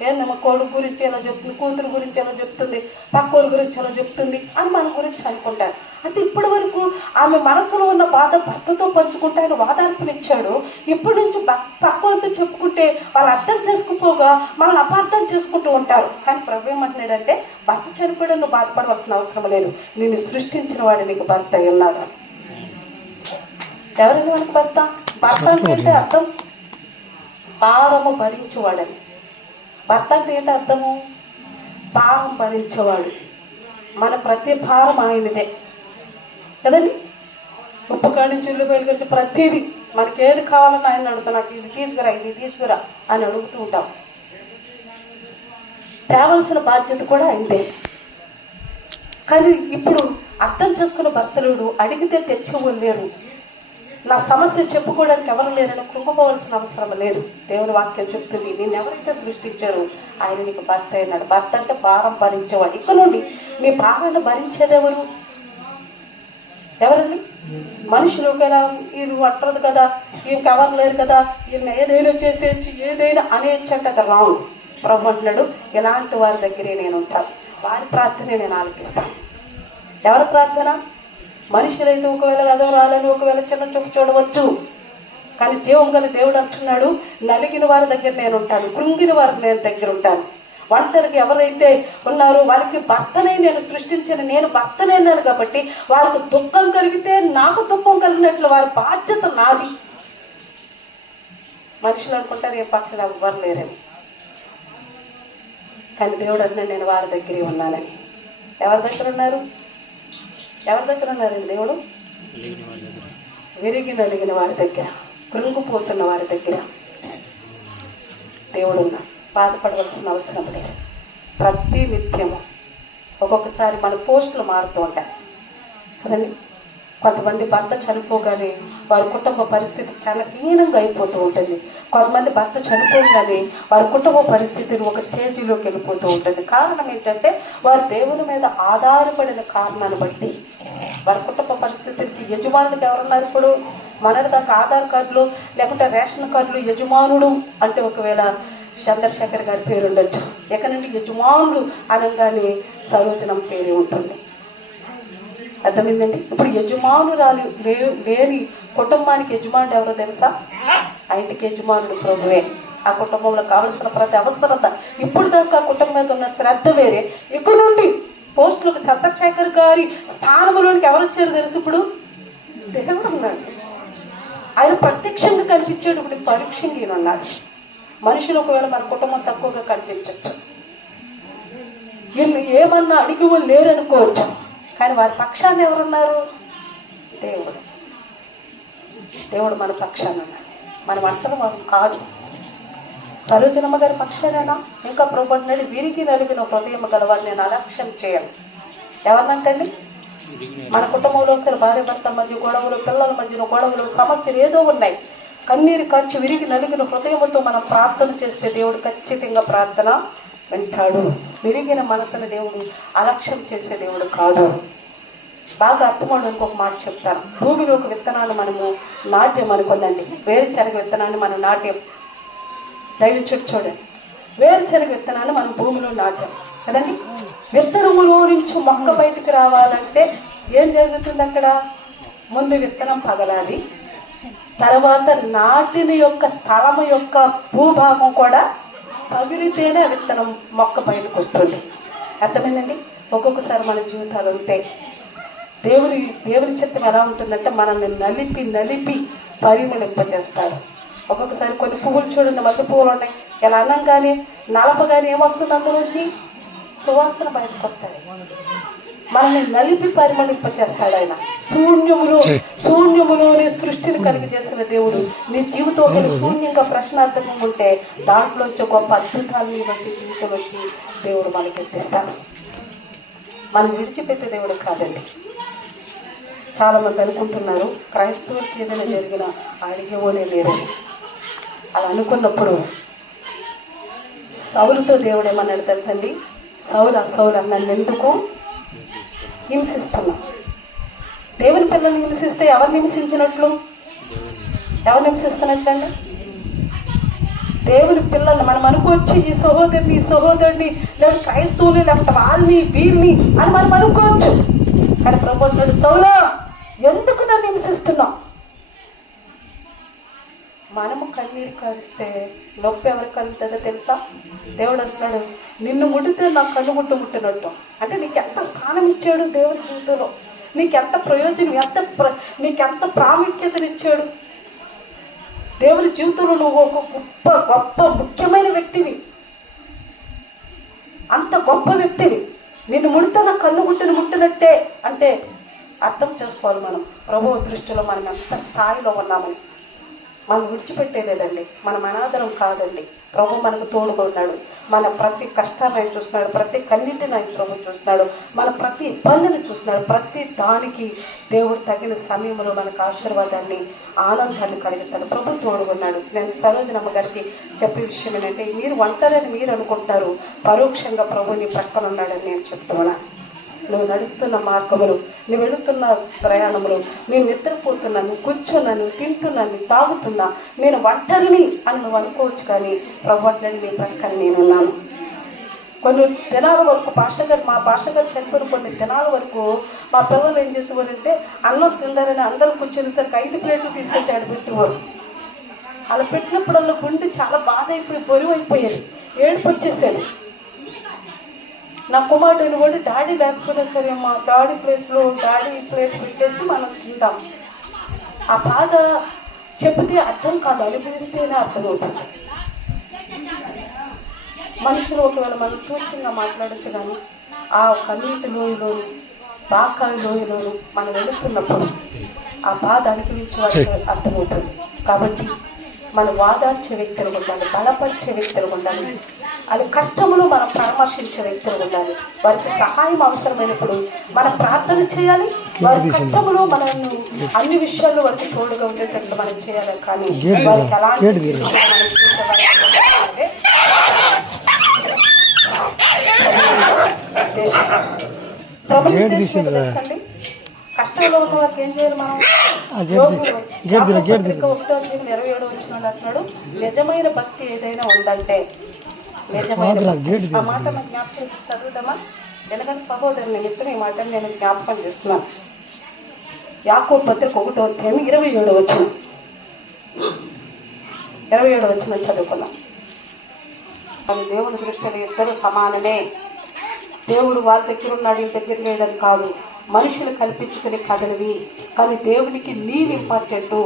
ఏందమ్మా కొడుకు గురించి ఎలా చెప్తుంది, కూతురు గురించి ఎలా చెప్తుంది, పక్కోళ్ళ గురించి ఎలా చెప్తుంది అని మన గురించి అనుకుంటారు. అంటే ఇప్పటి వరకు ఆమె మనసులో ఉన్న బాధ భర్తతో పంచుకుంటే ఆయన వాదార్పునిచ్చాడు. ఇప్పటి నుంచి పక్కోళ్ళతో చెప్పుకుంటే వాళ్ళు అర్థం చేసుకుపోగా మనల్ని అపార్థం చేసుకుంటూ ఉంటారు. కానీ ప్రభు ఏమంటున్నాడంటే, భర్త చనిపోయాడు, నువ్వు బాధపడవలసిన అవసరం లేదు, నిన్ను సృష్టించిన వాడు నీకు భర్త అయి ఉన్నాడు. ఎవరైనా మనకు భర్త? భర్త అంటే అర్థం భారము భరించేవాడని. భర్త అంటే ఏంటి అర్థము? భారం భరించేవాడు. మన ప్రతి భారం ఆయనదే కదండి. ఉప్పు కాడి నుంచి ఉల్లిపాయలు కలిసి ప్రతిదీ మనకి ఏది కావాలని ఆయన అడుగుతా, నాకు ఇది తీసుకురా, ఇది తీసుకురా అని అడుగుతూ ఉంటాం. తేవలసిన బాధ్యత కూడా ఆయనదే. కానీ ఇప్పుడు అర్థం చేసుకున్న భర్తలుడు అడిగితే తెచ్చేవాళ్ళు, నా సమస్య చెప్పుకోవడానికి ఎవరు లేరని కృంగిపోవాల్సిన అవసరం లేదు. దేవుని వాక్యం చెప్తుంది, నేను ఎవరైతే సృష్టించారు ఆయన నీకు భర్త అయినాడు. భర్త అంటే భారం భరించేవాడు. ఇక్కడ నుండి మీ భారాన్ని భరించేది ఎవరు? ఎవరండి? మనుషులు ఒకవేళ వీళ్ళు అట్టదు కదా, ఇంకెవరు లేరు కదా, ఈయన ఏదైనా చేసేయచ్చు, ఏదైనా అనేయచ్చు అంటే అది రాంగ్. ప్రభు అంటున్నాడు, ఇలాంటి వారి దగ్గరే నేను ఉంటాను, వారి ప్రార్థనే నేను ఆలకిస్తాను. ఎవరి ప్రార్థన? మనుషులైతే ఒకవేళ ఎదవరాలని ఒకవేళ చిన్న చూపు చూడవచ్చు, కానీ జీవం గల దేవుడు అంటున్నాడు, నలిగిన వారి దగ్గర నేను ఉంటాను, కృంగిన వారికి నేను దగ్గర ఉంటాను. ఒంటరికి ఎవరైతే ఉన్నారో వారికి భర్తనే నేను సృష్టించిన, నేను భర్తనేనాను కాబట్టి వారికి దుఃఖం కలిగితే నాకు దుఃఖం కలిగినట్లు వారి బాధ్యత నాది. మనుషులు అనుకుంటారు ఏ పక్షులు ఎవ్వరు లేరని, కానీ దేవుడు అంటున్నాడు నేను వారి దగ్గరే ఉన్నానని. ఎవరి దగ్గర ఉన్నారు? ఎవరి దగ్గర ఉన్నారండి దేవుడు? విరిగి నలిగిన వారి దగ్గర, కృంగిపోతున్న వారి దగ్గర దేవుడు ఉన్నాడు. బాధపడవలసిన అవసరం లేదు. ప్రతి నిత్యము ఒక్కొక్కసారి మన పోస్టులు మారుతూ ఉంటాయి కదండి. కొంతమంది భర్త చనిపోగానే వారి కుటుంబ పరిస్థితి చాలా హీనంగా అయిపోతూ ఉంటుంది. కొంతమంది భర్త చనిపోగానే వారి కుటుంబ పరిస్థితిని ఒక స్టేజీలోకి వెళ్ళిపోతూ ఉంటుంది. కారణం ఏంటంటే వారు దేవుని మీద ఆధారపడిన కారణాన్ని బట్టి వారి కుటుంబ పరిస్థితికి యజమానులకు ఎవరున్నారు? ఇప్పుడు మనది దాకా ఆధార్ కార్డులు లేకుంటే రేషన్ కార్డులు యజమానుడు అంటే ఒకవేళ చంద్రశేఖర్ గారి పేరు ఉండొచ్చు, ఎక్కడి నుండి యజమానుడు అనగానే సరోజనమ్మ పేరు ఉంటుంది. అర్థమైందండి? ఇప్పుడు యజమానురాలు లేని కుటుంబానికి యజమానుడు ఎవరో తెలుసా? ఆ ఇంటికి యజమానుడు ప్రభువే. ఆ కుటుంబంలో కావలసిన ప్రతి అవసరత ఇప్పుడు దాకా ఆ కుటుంబం మీద ఉన్న శ్రద్ధ వేరే. ఇక్కడ నుండి పోస్టులకు చంద్రశేఖర్ గారి స్థానంలోనికి ఎవరు వచ్చారు తెలుసు? ఇప్పుడు దేవుడు ఉన్నాడు. ఆయన ప్రత్యక్షంగా కనిపించాడు, ఇప్పుడు పరీక్షంగా ఈయన ఉన్నాడు. మనుషులు ఒకవేళ మన కుటుంబం తక్కువగా కనిపించవచ్చు, వీళ్ళు ఏమన్నా అడిగి వాళ్ళు లేరనుకోవచ్చు, కానీ వారి పక్షాన్ని ఎవరున్నారు? దేవుడు. దేవుడు మన పక్షాన ఉన్నాడు. మనం అంటారు మనం కాదు. సరోజనమ్మ గారి పక్షానేనా? ఇంకా ప్రభు అంటున్నాడు, విరిగి నలిగిన హృదయం గలవారిని నేను అలక్ష్యం చేయను. ఎవరినంటండి? మన కుటుంబంలో భార్య భర్త మధ్య గొడవలు, పిల్లల మధ్యన గొడవలు, సమస్యలు ఏదో ఉన్నాయి. కన్నీరు ఖర్చు విరిగి నలిగిన హృదయంతో మనం ప్రార్థన చేస్తే దేవుడు ఖచ్చితంగా ప్రార్థన వింటాడు. విరిగిన మనసుని దేవుడు అలక్ష్యం చేసే దేవుడు కాదు. బాగా అర్థమవుడు ఇంకొక మాట చెప్తాను. భూమిలో ఒక విత్తనాన్ని మనము నాట్యం అనుకుందండి. వేరుశనగ విత్తనాన్ని మనం నాట్యం దైవ చెట్టు చూడండి. వేరుశనగ విత్తనాన్ని మనం భూమిలో నాట్యం కదండి. విత్తనములో నుంచి మొక్క బయటికి రావాలంటే ఏం జరుగుతుంది? అక్కడ ముందు విత్తనం పగలాలి, తర్వాత నాటిన యొక్క స్థలం యొక్క భూభాగం కూడా పగిలితేనే విత్తనం మొక్క బయటకు వస్తుంది. అర్థమైందండి? ఒక్కొక్కసారి మన జీవితాలు ఉంటే దేవుని చిత్తం ఎలా ఉంటుందంటే మనల్ని నలిపి నలిపి పరిమళింపజేస్తాడు. ఒక్కొక్కసారి కొన్ని పువ్వులు చూడండి, మధ్య పువ్వులు ఉన్నాయి, ఇలా అనంగానే నలపగానే ఏమొస్తుంది? అందులోంచి సువాసన బయటకు వస్తాడు. మనల్ని నలిపి పరిమళింపచేస్తాడు ఆయన. శూన్యములోని సృష్టిని కలిగజేసిన దేవుడు నీ జీవితంలో శూన్యంగా ప్రశ్నార్థకం ఉంటే దాంట్లోంచి గొప్ప అద్భుతాన్ని వచ్చి జీవితం వచ్చి దేవుడు మనకి ఎత్తిస్తాడు. మనం విడిచిపెట్టే దేవుడు కాదండి. చాలా మంది అనుకుంటున్నారు క్రైస్తవులకి ఏదైనా జరిగిన అడిగేవోనే లేరు. అలా అనుకున్నప్పుడు సౌలుతో దేవుడు ఏమన్నాడు తెలుసండి? సౌలు నన్ను ఎందుకు హింసిస్తున్నా? దేవుని పిల్లల్ని హింసిస్తే ఎవరు హింసించినట్లు? ఎవరు హింసిస్తున్నట్లండి? దేవుని పిల్లల్ని. మనం అనుకోవచ్చు ఈ సహోదరుడిని లేదా క్రైస్తవుని లేకపోతే వాళ్ళని వీరిని అని మనం అనుకోవచ్చు. కానీ ప్రభు అంటున్నాడు, సౌలా ఎందుకు నన్ను హింసిస్తున్నావు? మనము కన్నీరు కారిస్తే నొప్పి ఎవరికి కలుగుతుందో తెలుసా? దేవుడు అంటున్నాడు, నిన్ను ముడితే నాకు కన్ను ముట్టినట్టు. అంటే నీకు ఎంత స్థానం ఇచ్చాడు దేవుడి జీవితంలో, నీకెంత ప్రయోజనం, నీకెంత ప్రాముఖ్యతనిచ్చాడు దేవుని జీవితంలో. నువ్వు ఒక గొప్ప ముఖ్యమైన వ్యక్తివి, అంత గొప్ప వ్యక్తివి. నిన్ను ముడితే నా కన్ను ముట్టినట్టే అంటే అర్థం చేసుకోవాలి మనం ప్రభువు దృష్టిలో మనం ఎంత స్థాయిలో ఉన్నామని. మనం విడిచిపెట్టేలేదండి, మనం అనాదరం కాదండి. ప్రభు మనకు తోడుగా ఉన్నాడు. మన ప్రతి కష్టాన్ని ఆయన చూస్తున్నాడు, ప్రతి కన్నిటిని ఆయన ప్రభు చూస్తున్నాడు, మన ప్రతి ఇబ్బందిని చూస్తున్నాడు. ప్రతి దానికి దేవుడు తగిన సమయంలో మనకు ఆశీర్వాదాన్ని ఆనందాన్ని కలిగిస్తాడు. ప్రభు తోడుగా ఉన్నాడు. నేను సరోజనమ్మ గారికి చెప్పే విషయం ఏంటంటే, మీరు ఒంటరని మీరు అనుకుంటారు, పరోక్షంగా ప్రభు నీ ప్రక్కన ఉన్నాడని నేను చెప్తున్నా. నువ్వు నడుస్తున్న మార్గములు, నువ్వు వెళుతున్న ప్రయాణములు, నేను నిద్రపోతున్నా, నువ్వు కూర్చున్నా, నువ్వు తింటున్నా, నువ్వు తాగుతున్నా, నేను ఒంటరిని అని నువ్వు అనుకోవచ్చు. కానీ ప్రభు అట్లని నీ ప్రక్కన నేనున్నాను. కొన్ని దినాల వరకు మా పాస్టర్ గారు చనిపోయిన కొన్ని దినాల వరకు మా పిల్లలు ఏం చేసేవారంటే, అన్నం తిందారని అందరూ కూర్చొనేసరికి 5 ప్లేట్లు తీసుకొచ్చి ఆడ పెట్టేవారు. అలా పెట్టినప్పుడల్లా గుండె చాలా బాధ అయిపోయి బరువు అయిపోయేది, ఏడుపు వచ్చేసేది. నా కుమారుడిని కూడా డాడీ లేకపోయినా సరే మా డాడీ ప్లేస్లో డాడీ ప్లేస్ పెట్టేసి మనం తిందాం. ఆ బాధ చెప్తే అర్థం కాదు, అనుభవిస్తేనే అర్థమవుతుంది. మనుషులు ఒకవేళ మనం తూచంగా మాట్లాడచ్చు, కానీ ఆ కన్నీటి లోయలోను బాకాయి లోయలోను మనం వెళుతున్నప్పుడు ఆ బాధ అనుభవించే వాళ్ళకి అర్థమవుతుంది. కాబట్టి మనం వాదార్చే వ్యక్తులు ఉండాలి, బలపరిచే వ్యక్తులు ఉండాలి, అది కష్టములు మనం పరామర్శించే వ్యక్తులు ఉండాలి. వారికి సహాయం అవసరమైనప్పుడు మనం ప్రార్థన చేయాలి. వారి కష్టములు మనల్ని అన్ని విషయాల్లో వారికి తోడుగా ఉండేటట్లు మనం చేయాలి. కానీ వారికి ఎలాంటి కష్టంలో ఉన్న వారికి ఏం చేయాలి? మనం 27 వచ్చినాడు అంటున్నాడు, నిజమైన భక్తి ఏదైనా ఉందంటే నిజమైన ఆ మాట నాకు జ్ఞాపకం చదువుదామా? ఎందుకంటే సహోదరుని నిమిత్తం ఈ మాట నేను జ్ఞాపకం చేస్తున్నాను. యాకోబు పత్రిక 1వ అధ్యాయం 27 వచనం చదువుకున్నాం. దేవుని దృష్టిలో ఇద్దరు సమానమే. దేవుడు వాళ్ళ దగ్గర ఉన్నాడు, ఈ దగ్గర లేదని కాదు. మనుషులు కల్పించుకునే కథలవి, కానీ దేవునికి నీవు ఇంపార్టెంట్.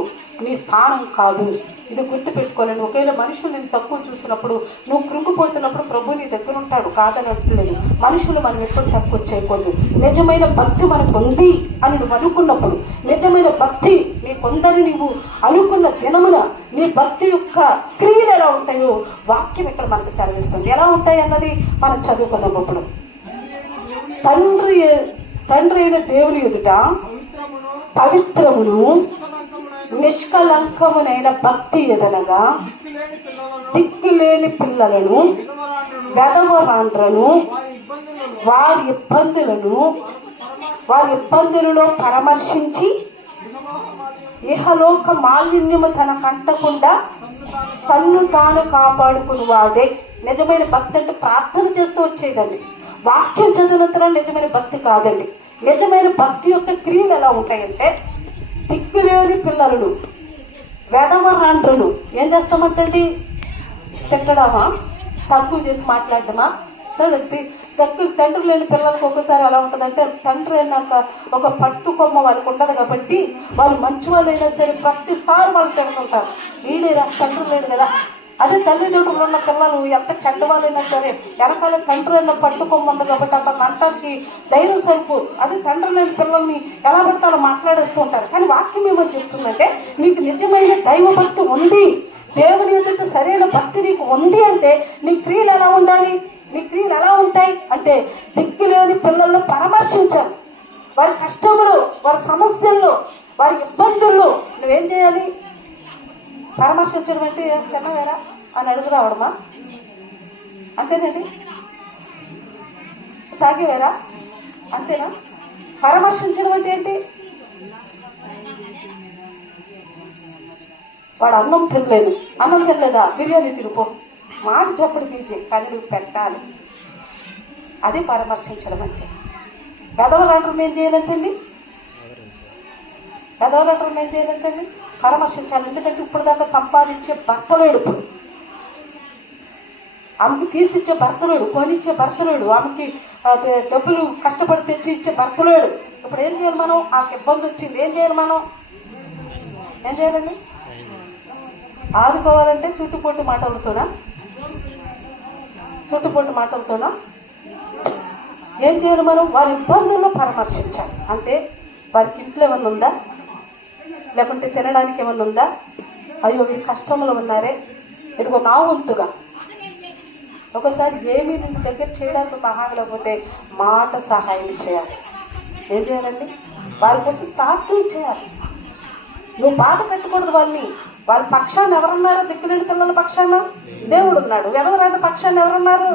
నీ స్థానం కాదు. ఇది గుర్తుపెట్టుకోవాలని. ఒకవేళ మనుషులు నేను తక్కువ చూసినప్పుడు, నువ్వు కృంగిపోతున్నప్పుడు ప్రభు నీ దగ్గర ఉంటాడు, కాదని అంటలేదు. మనుషులు మనం ఎప్పుడు తక్కువ చేయకూడదు. నిజమైన భక్తి మనకు ఉంది అని నువ్వు అనుకున్నప్పుడు, నిజమైన భక్తి నీకుందని నీవు అనుకున్న దినమున నీ భక్తి యొక్క క్రియలు ఎలా ఉంటాయో వాక్యం ఇక్కడ మనకు సెలవిస్తుంది. ఎలా ఉంటాయి అన్నది మనం చదువుకున్నప్పుడు, తండ్రి అయిన దేవుని ఎదుట పవిత్రమును నిష్కలంకమునైన భక్తి ఎదనగా దిక్కులేని పిల్లలను, వెధవరాండ్రను, వారి ఇబ్బందులలో పరామర్శించి ఇహలోక మాలిన్యము తనకంటకుండా తన్ను తాను కాపాడుకుని వాడే. నిజమైన భక్తి అంటే ప్రార్థన చేస్తూ వచ్చేదండి. వాక్యం చదివినంతరం నిజమైన భక్తి కాదండి. నిజమైన భక్తి యొక్క క్రియలు ఎలా ఉంటాయంటే, దిక్కులేని పిల్లలను, వెధవరాండ్రులు ఏం చేస్తామంటండి? తిట్టడమా, తక్కువ చేసి మాట్లాడటమా? తండ్రి లేని పిల్లలకు ఒకసారి ఎలా ఉంటుందంటే, తండ్రి అయినాక ఒక పట్టు కొమ్మ వాళ్ళకు ఉండదు కాబట్టి వాళ్ళు మంచి వాళ్ళు అయినా సరే ప్రతిసారి వాళ్ళు తిడుతుంటారు. వీళ్ళేరా తండ్రి లేడు కదా. అదే తల్లిదండ్రులు ఉన్న పిల్లలు ఎంత చెడ్డవాళ్ళైనా సరే వెనకాల తండ్రి అయినా పట్టుకొమ్మ ఉంది కాబట్టి అంత కంటానికి ధైర్యం సరిపో. అదే తండ్రి లేని పిల్లల్ని ఎలా పడతారో మాట్లాడేస్తూ ఉంటారు. కానీ వాక్యం ఏమని చెప్తుందంటే, నీకు నిజమైన దైవ భక్తి ఉంది, దేవుని ఎదుట సరైన భక్తి నీకు ఉంది అంటే నీ క్రియలు ఎలా ఉండాలి? నీ క్రియలు ఎలా ఉంటాయి అంటే, దిక్కులేని పిల్లలను పరామర్శించాలి. వారి కష్టంలో, వారి సమస్యల్లో, వారి ఇబ్బందుల్లో నువ్వేం చేయాలి? పరామర్శించడం అంటే తిన్నవేరా అని అడుగు రావడమా? అంతేనండి. తాగేవేరా అంతేనా? పరామర్శించడం అంటే ఏంటి? వాడు అన్నం తినలేదు, అన్నం తినలేదా, బిర్యానీ తిరుపో, మాట చెప్పడు పీజే, కానీ నువ్వు పెట్టాలి. అదే పరామర్శించడం అంటే. పెదవరాటం ఏం చేయాలంటండి? పెదవరాటం ఏం చేయాలంటండి? పరామర్శించాలి. ఎందుకంటే ఇప్పుడు దాకా సంపాదించే భర్తలేడు, ఇప్పుడు ఆమెకి తీసిచ్చే భర్తలేడు, కొనిచ్చే భర్తలేడు, ఆమెకి డబ్బులు కష్టపడి తెచ్చి ఇచ్చే భర్తలేడు. ఇప్పుడు ఏం చేయాలి మనం? ఆమెకి ఇబ్బంది వచ్చింది, ఏం చేయాలి మనం? ఏం చేయాలండి? ఆదుకోవాలంటే చుట్టుపొట్టు మాటలతోనా ఏం చేయాలి మనం? వారి ఇబ్బందుల్లో పరామర్శించాలి. అంటే వారికి ఇంట్లో ఏమన్నా ఉందా, లేకుంటే తినడానికి ఏమన్నా ఉందా? అయ్యో వీరు కష్టంలో ఉన్నారే, ఇదిగో నా వంతుగా. ఒకసారి ఏమీ నిన్ను దగ్గర చేయడానికి సహాయం లేకపోతే మాట సహాయం చేయాలి. ఏం చేయాలండి? వారి కోసం ప్రార్థన చేయాలి. నువ్వు బాధ పెట్టకూడదు వాళ్ళని. వారి పక్షాన్ని ఎవరున్నారు? దిక్కులేని పిల్లల పక్షాన దేవుడు ఉన్నాడు. ఎవరైనా పక్షాన్ని ఎవరున్నారు?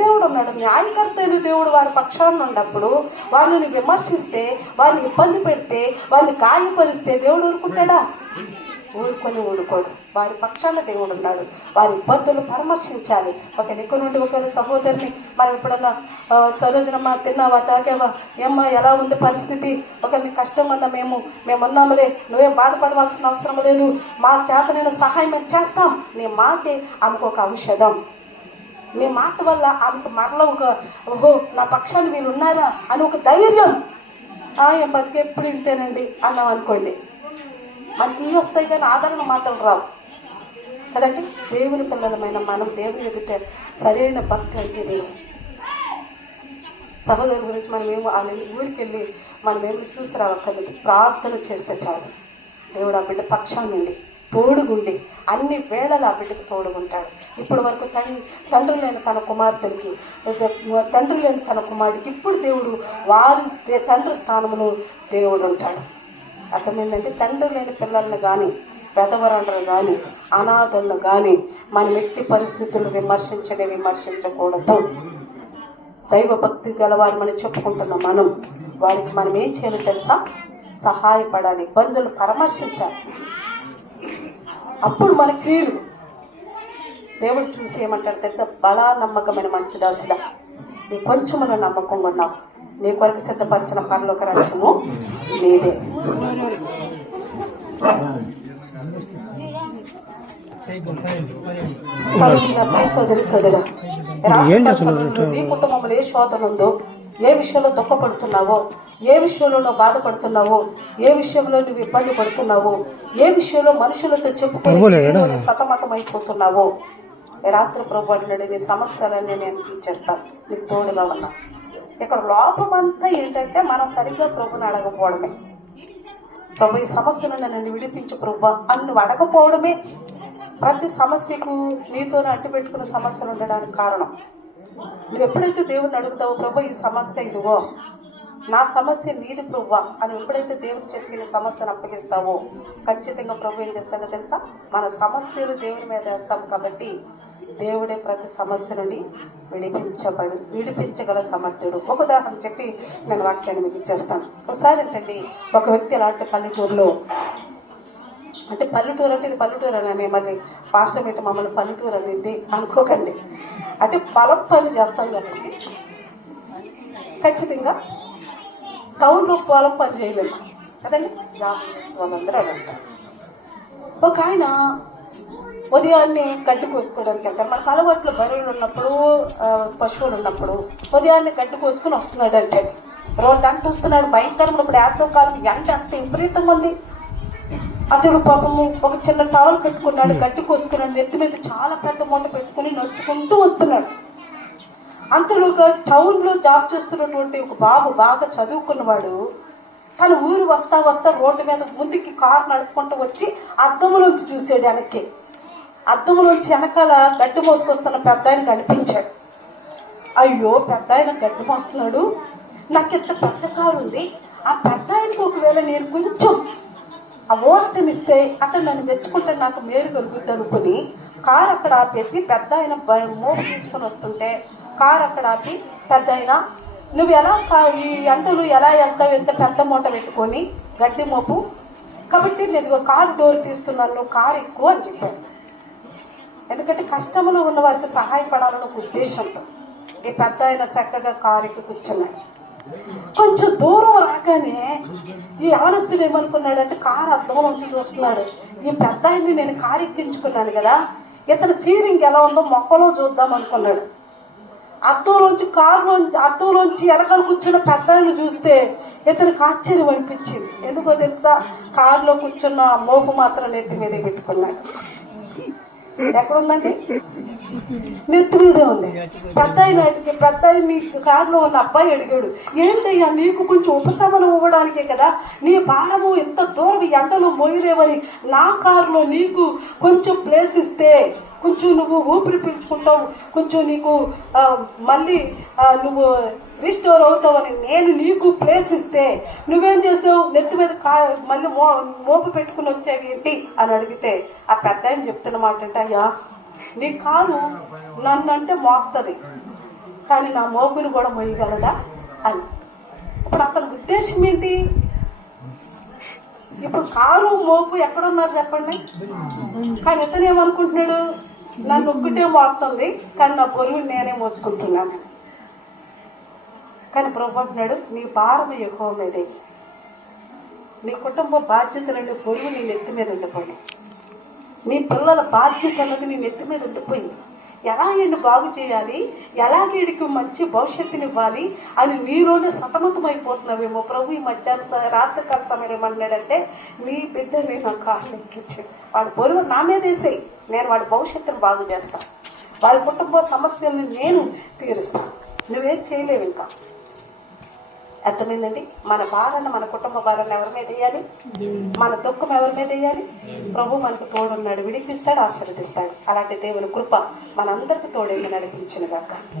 దేవుడు ఉన్నాడు. న్యాయకర్తలు దేవుడు వారి పక్షాన్ని ఉన్నప్పుడు వాళ్ళని విమర్శిస్తే, వాళ్ళని ఇబ్బంది పెడితే, వాళ్ళని గాయపరిస్తే దేవుడు ఊరుకుంటాడా? ఊరుకోడు. వారి పక్షాన దేవుడు ఉన్నాడు. వారి ఇబ్బందులు పరామర్శించాలి. ఒక నిక్కు నుండి ఒక సహోదరిని మనం ఎప్పుడన్నా, సరోజనమ్మ తిన్నావా, తాగావా, ఏమ్మా ఎలా ఉంది పరిస్థితి, ఒకరిని కష్టం అన్నా మేమున్నాములే, నువ్వేం బాధపడవలసిన అవసరం లేదు, మా చేతనైన సహాయం మేము చేస్తాం. నీ మాటే ఆమెకు ఒక ఔషధం. నీ మాట వల్ల ఆమెకు మరల ఓహో నా పక్షాన్ని మీరు ఉన్నారా అని ఒక ధైర్యం. ఏం బతికి ఎప్పుడు ఇంతేనండి అన్నాం అనుకోండి, మనకి ఇవి వస్తాయి కానీ ఆదరణ మాటలు రావు కదండి. దేవుని పిల్లలమైన మనం దేవుని ఎదుట సరైన భక్తి అంటే దేవుడు. సహోదరుల గురించి మనమేమో వాళ్ళ ఊరికి వెళ్ళి మనమేమి చూసి రావక్కర్లేదు, ప్రార్థన చేస్తే చాలు. దేవుడు ఆ బిడ్డ పక్షాన్నండి తోడుగుండి అన్ని వేళలు ఆ బిడ్డకు తోడుగుంటాడు. ఇప్పటి వరకు తండ్రి లేని తన కుమార్తెలకి, తండ్రి లేని తన కుమారుడికి ఇప్పుడు దేవుడు వారి తండ్రి స్థానంలో దేవుడు ఉంటాడు. అర్థమైందంటే, తండ్రి లేని పిల్లల్ని కానీ, పెదవరండ్రులు కానీ, అనాథలను కానీ మనం ఎట్టి పరిస్థితులను విమర్శించకూడదు. దైవ భక్తి గలవారు మనం చెప్పుకుంటున్న వారికి మనం ఏం చేయాలో తెలుసా? సహాయపడాలి, ఇబ్బందులు పరామర్శించాలి. అప్పుడు మన క్రియలు దేవుడు చూసి ఏమంటారు తెలుసా? బలా నమ్మకమైన మంచి దాసుడా, నీ కొంచెమున నమ్మకంగా ఉన్నావు, నీ కొరకు సిద్ధపరిచిన పరలోక రాజ్యము నీదే. సోదరి సోదరా, ఈ కుటుంబంలో ఏ శోధన ఉందో, ఏ విషయంలో దుఃఖపడుతున్నావో, ఏ విషయంలో నువ్వు బాధపడుతున్నావో, ఏ విషయంలో నువ్వు ఇబ్బంది పడుతున్నావో, ఏ విషయంలో మనుషులతో చెప్పుకొని సతమతం అయిపోతున్నావో, రాత్రి ప్రభు అంటున్నాడు, నీ సమస్యలన్నీ నేను తీర్చేస్తాను, నీకు తోడుగా ఉన్నా. ఇక్కడ లోపమంతా ఏంటంటే మనం సరిగ్గా ప్రభుని అడగపోవడమే. ప్రభు ఈ సమస్యను నన్ను విడిపించు ప్రభు అని నువ్వు అడగపోవడమే ప్రతి సమస్యకు నీతోనే అడ్డు పెట్టుకున్న సమస్యలు ఉండడానికి కారణం. నువ్వు ఎప్పుడైతే దేవుడిని అడుగుతావో, ప్రభు ఈ సమస్య ఇదిగో, నా సమస్య నీది ప్రభు అని ఎప్పుడైతే దేవుని చెప్పిన సమస్యను అప్పగిస్తావో, ఖచ్చితంగా ప్రభు ఏం చేస్తాడో తెలుసా, మన సమస్యలు దేవుని మీద వేస్తాం కాబట్టి దేవుడే ప్రతి సమస్య నుండి విడిపించగల సమర్థుడు. ఒక ఉదాహరణ చెప్పి నేను వాక్యాన్ని మీకు ఇచ్చేస్తాను. ఒకసారి ఏంటండి, ఒక వ్యక్తి అలాంటి పల్లెటూరులో, అంటే పల్లెటూరు అంటే ఇది పల్లెటూరు అని మళ్ళీ పాస్టర్ మీద మమ్మల్ని పల్లెటూరు అనేది అనుకోకండి, అంటే పొలం పని చేస్తాం కదండి, ఖచ్చితంగా టౌన్లో పొలం పని చేయలేదు కదండి, వాళ్ళందరూ అడుగుతారు. ఒక ఆయన ఉదయాన్నే గడ్డి కోసుకోవడానికి వెళ్తారు. మనకు అలవాట్లు బరువులు ఉన్నప్పుడు, పశువులు ఉన్నప్పుడు ఉదయాన్నే గడ్డి కోసుకుని వస్తున్నాడు అంటే రోడ్డు అంట వస్తున్నాడు. భయంకరంగా ఇప్పుడు యాత్రకాలం ఎండ అంత విపరీతంగా ఉంది. అతడు పాపము ఒక చిన్న టవల్ కట్టుకున్నాడు, గడ్డి కోసుకున్నాడు, నెత్తి మీద చాలా పెద్ద మూట పెట్టుకుని నడుచుకుంటూ వస్తున్నాడు. అంతలోగా టౌన్లో జాబ్ చేస్తున్నటువంటి ఒక బాబు, బాగా చదువుకున్నవాడు, తను ఊరు వస్తా రోడ్డు మీద ముందుకి కారు నడుపుకుంటూ వచ్చి అద్దంలోంచి చూసాడు. వెనక్కి అద్దంలోంచి వెనకాల గడ్డి మోసుకొస్తున్న పెద్ద ఆయన కనిపించాడు. అయ్యో, పెద్ద ఆయన గడ్డి మోస్తున్నాడు, నాకు ఎంత పెద్ద కారు ఉంది, ఆ పెద్ద ఆయనకి ఒకవేళ నేను కొంచెం ఆ ఓర్తనిస్తే అతను నన్ను మెచ్చుకుంటే నాకు మేలు కలుగుద్ది అనుకుని కారు అక్కడ ఆపేసి పెద్ద ఆయన మోపు తీసుకుని వస్తుంటే కారు అక్కడ ఆపి, పెద్ద ఆయన నువ్వు ఎలా ఈ ఎంటలు ఎలా వెళ్తావు, ఎంత పెద్ద మూట పెట్టుకొని గడ్డి మోపు, కాబట్టి నేను కారు డోర్ తీస్తున్నాను, నువ్వు కారు ఎక్కువ అని చెప్పాను. ఎందుకంటే కష్టంలో ఉన్న వారికి సహాయపడాలన్న ఒక ఉద్దేశంతో ఈ పెద్ద ఆయన చక్కగా కారు ఎక్కి కూర్చున్నాడు. కొంచెం దూరం రాగానే ఈ యవనస్తుడు ఏమనుకున్నాడంటే, కారు అద్దంలోంచి చూస్తున్నాడు, ఈ పెద్ద ఆయన్ని నేను కారు ఎక్కించుకున్నాను కదా, ఇతని ఫీలింగ్ ఎలా ఉందో మొక్కలో చూద్దాం అనుకున్నాడు. అద్దంలోంచి వెనకాల కూర్చున్న పెద్ద ఆయన చూస్తే ఇతనికి ఆశ్చర్యం అనిపించింది. ఎందుకో తెలుసా, కారులో కూర్చున్న మోపు మాత్రం నెత్తి మీద పెట్టుకున్నాడు. ఎక్కడుందండి? నెత్తి మీదే ఉంది. పెద్ద ఆయన కారులో ఉన్న అబ్బాయి అడిగాడు, ఏంటయ్యా నీకు కొంచెం ఉపశమనం ఇవ్వడానికే కదా, నీ భారము ఎంత దూరం ఎండలో మోయలేవని నా కారులో నీకు కొంచెం ప్లేస్ ఇస్తే కొంచెం నువ్వు ఊపిరి పీల్చుకుంటావు, కొంచెం నీకు మళ్ళీ నువ్వు రిస్టోర్ అవుతావని నేను నీకు ప్లేస్ ఇస్తే నువ్వేం చేసావు, నెత్తి మీద మళ్ళీ మోపు పెట్టుకుని వచ్చేవి ఏంటి అని అడిగితే ఆ పెద్ద ఆయన చెప్తున్న మాట అంటే, అయ్యా నీ కారు నన్ను అంటే మోస్తుంది కానీ నా మోపుని కూడా మోయగలదా అని. ఇప్పుడు అతని ఉద్దేశం ఏంటి? ఇప్పుడు కారు మోపు ఎక్కడున్నారు చెప్పండి, కానీ ఇతను ఏమనుకుంటున్నాడు, నన్ను ఒక్కటే మోస్తుంది కానీ నా బరువుని నేనే మోసుకుంటున్నాను. కానీ ప్రభు అంటున్నాడు, నీ భారం ఎక్కువ మీదే, నీ కుటుంబ బాధ్యతలు బరువు నీ నెత్తి మీద ఉండిపోయింది, నీ పిల్లల బాధ్యత అన్నది నీ నెత్తి మీద ఉండిపోయింది. ఎలా ఈయన్ని బాగు చేయాలి, ఎలాగ వీడికి మంచి భవిష్యత్తుని ఇవ్వాలి అని నీలోనే సతమతం అయిపోతున్నావేమో. ప్రభు ఈ మధ్యాహ్నం రాత్రికాల సమయం ఏమన్నాడంటే, నీ బిడ్డని నా కాళ్ళు ఎక్కించాడు, వాడి బరువు నా మీద వేసేయి, నేను వాడి భవిష్యత్తును బాగు చేస్తాను, వాడి కుటుంబ సమస్యలను నేను తీరుస్తాను, నువ్వేం చేయలేవు ఇంకా. అర్థమైందండి? మన భారాన్ని, మన కుటుంబ భారాన్ని ఎవరి మీద వేయాలి? మన దుఃఖం ఎవరి మీద వేయాలి? ప్రభు మనకు తోడున్నాడు, విడిపిస్తాడు, ఆశీర్వదిస్తాడు. అలాంటి దేవుని కృప మనందరికీ తోడేది నడిపించిన గాక.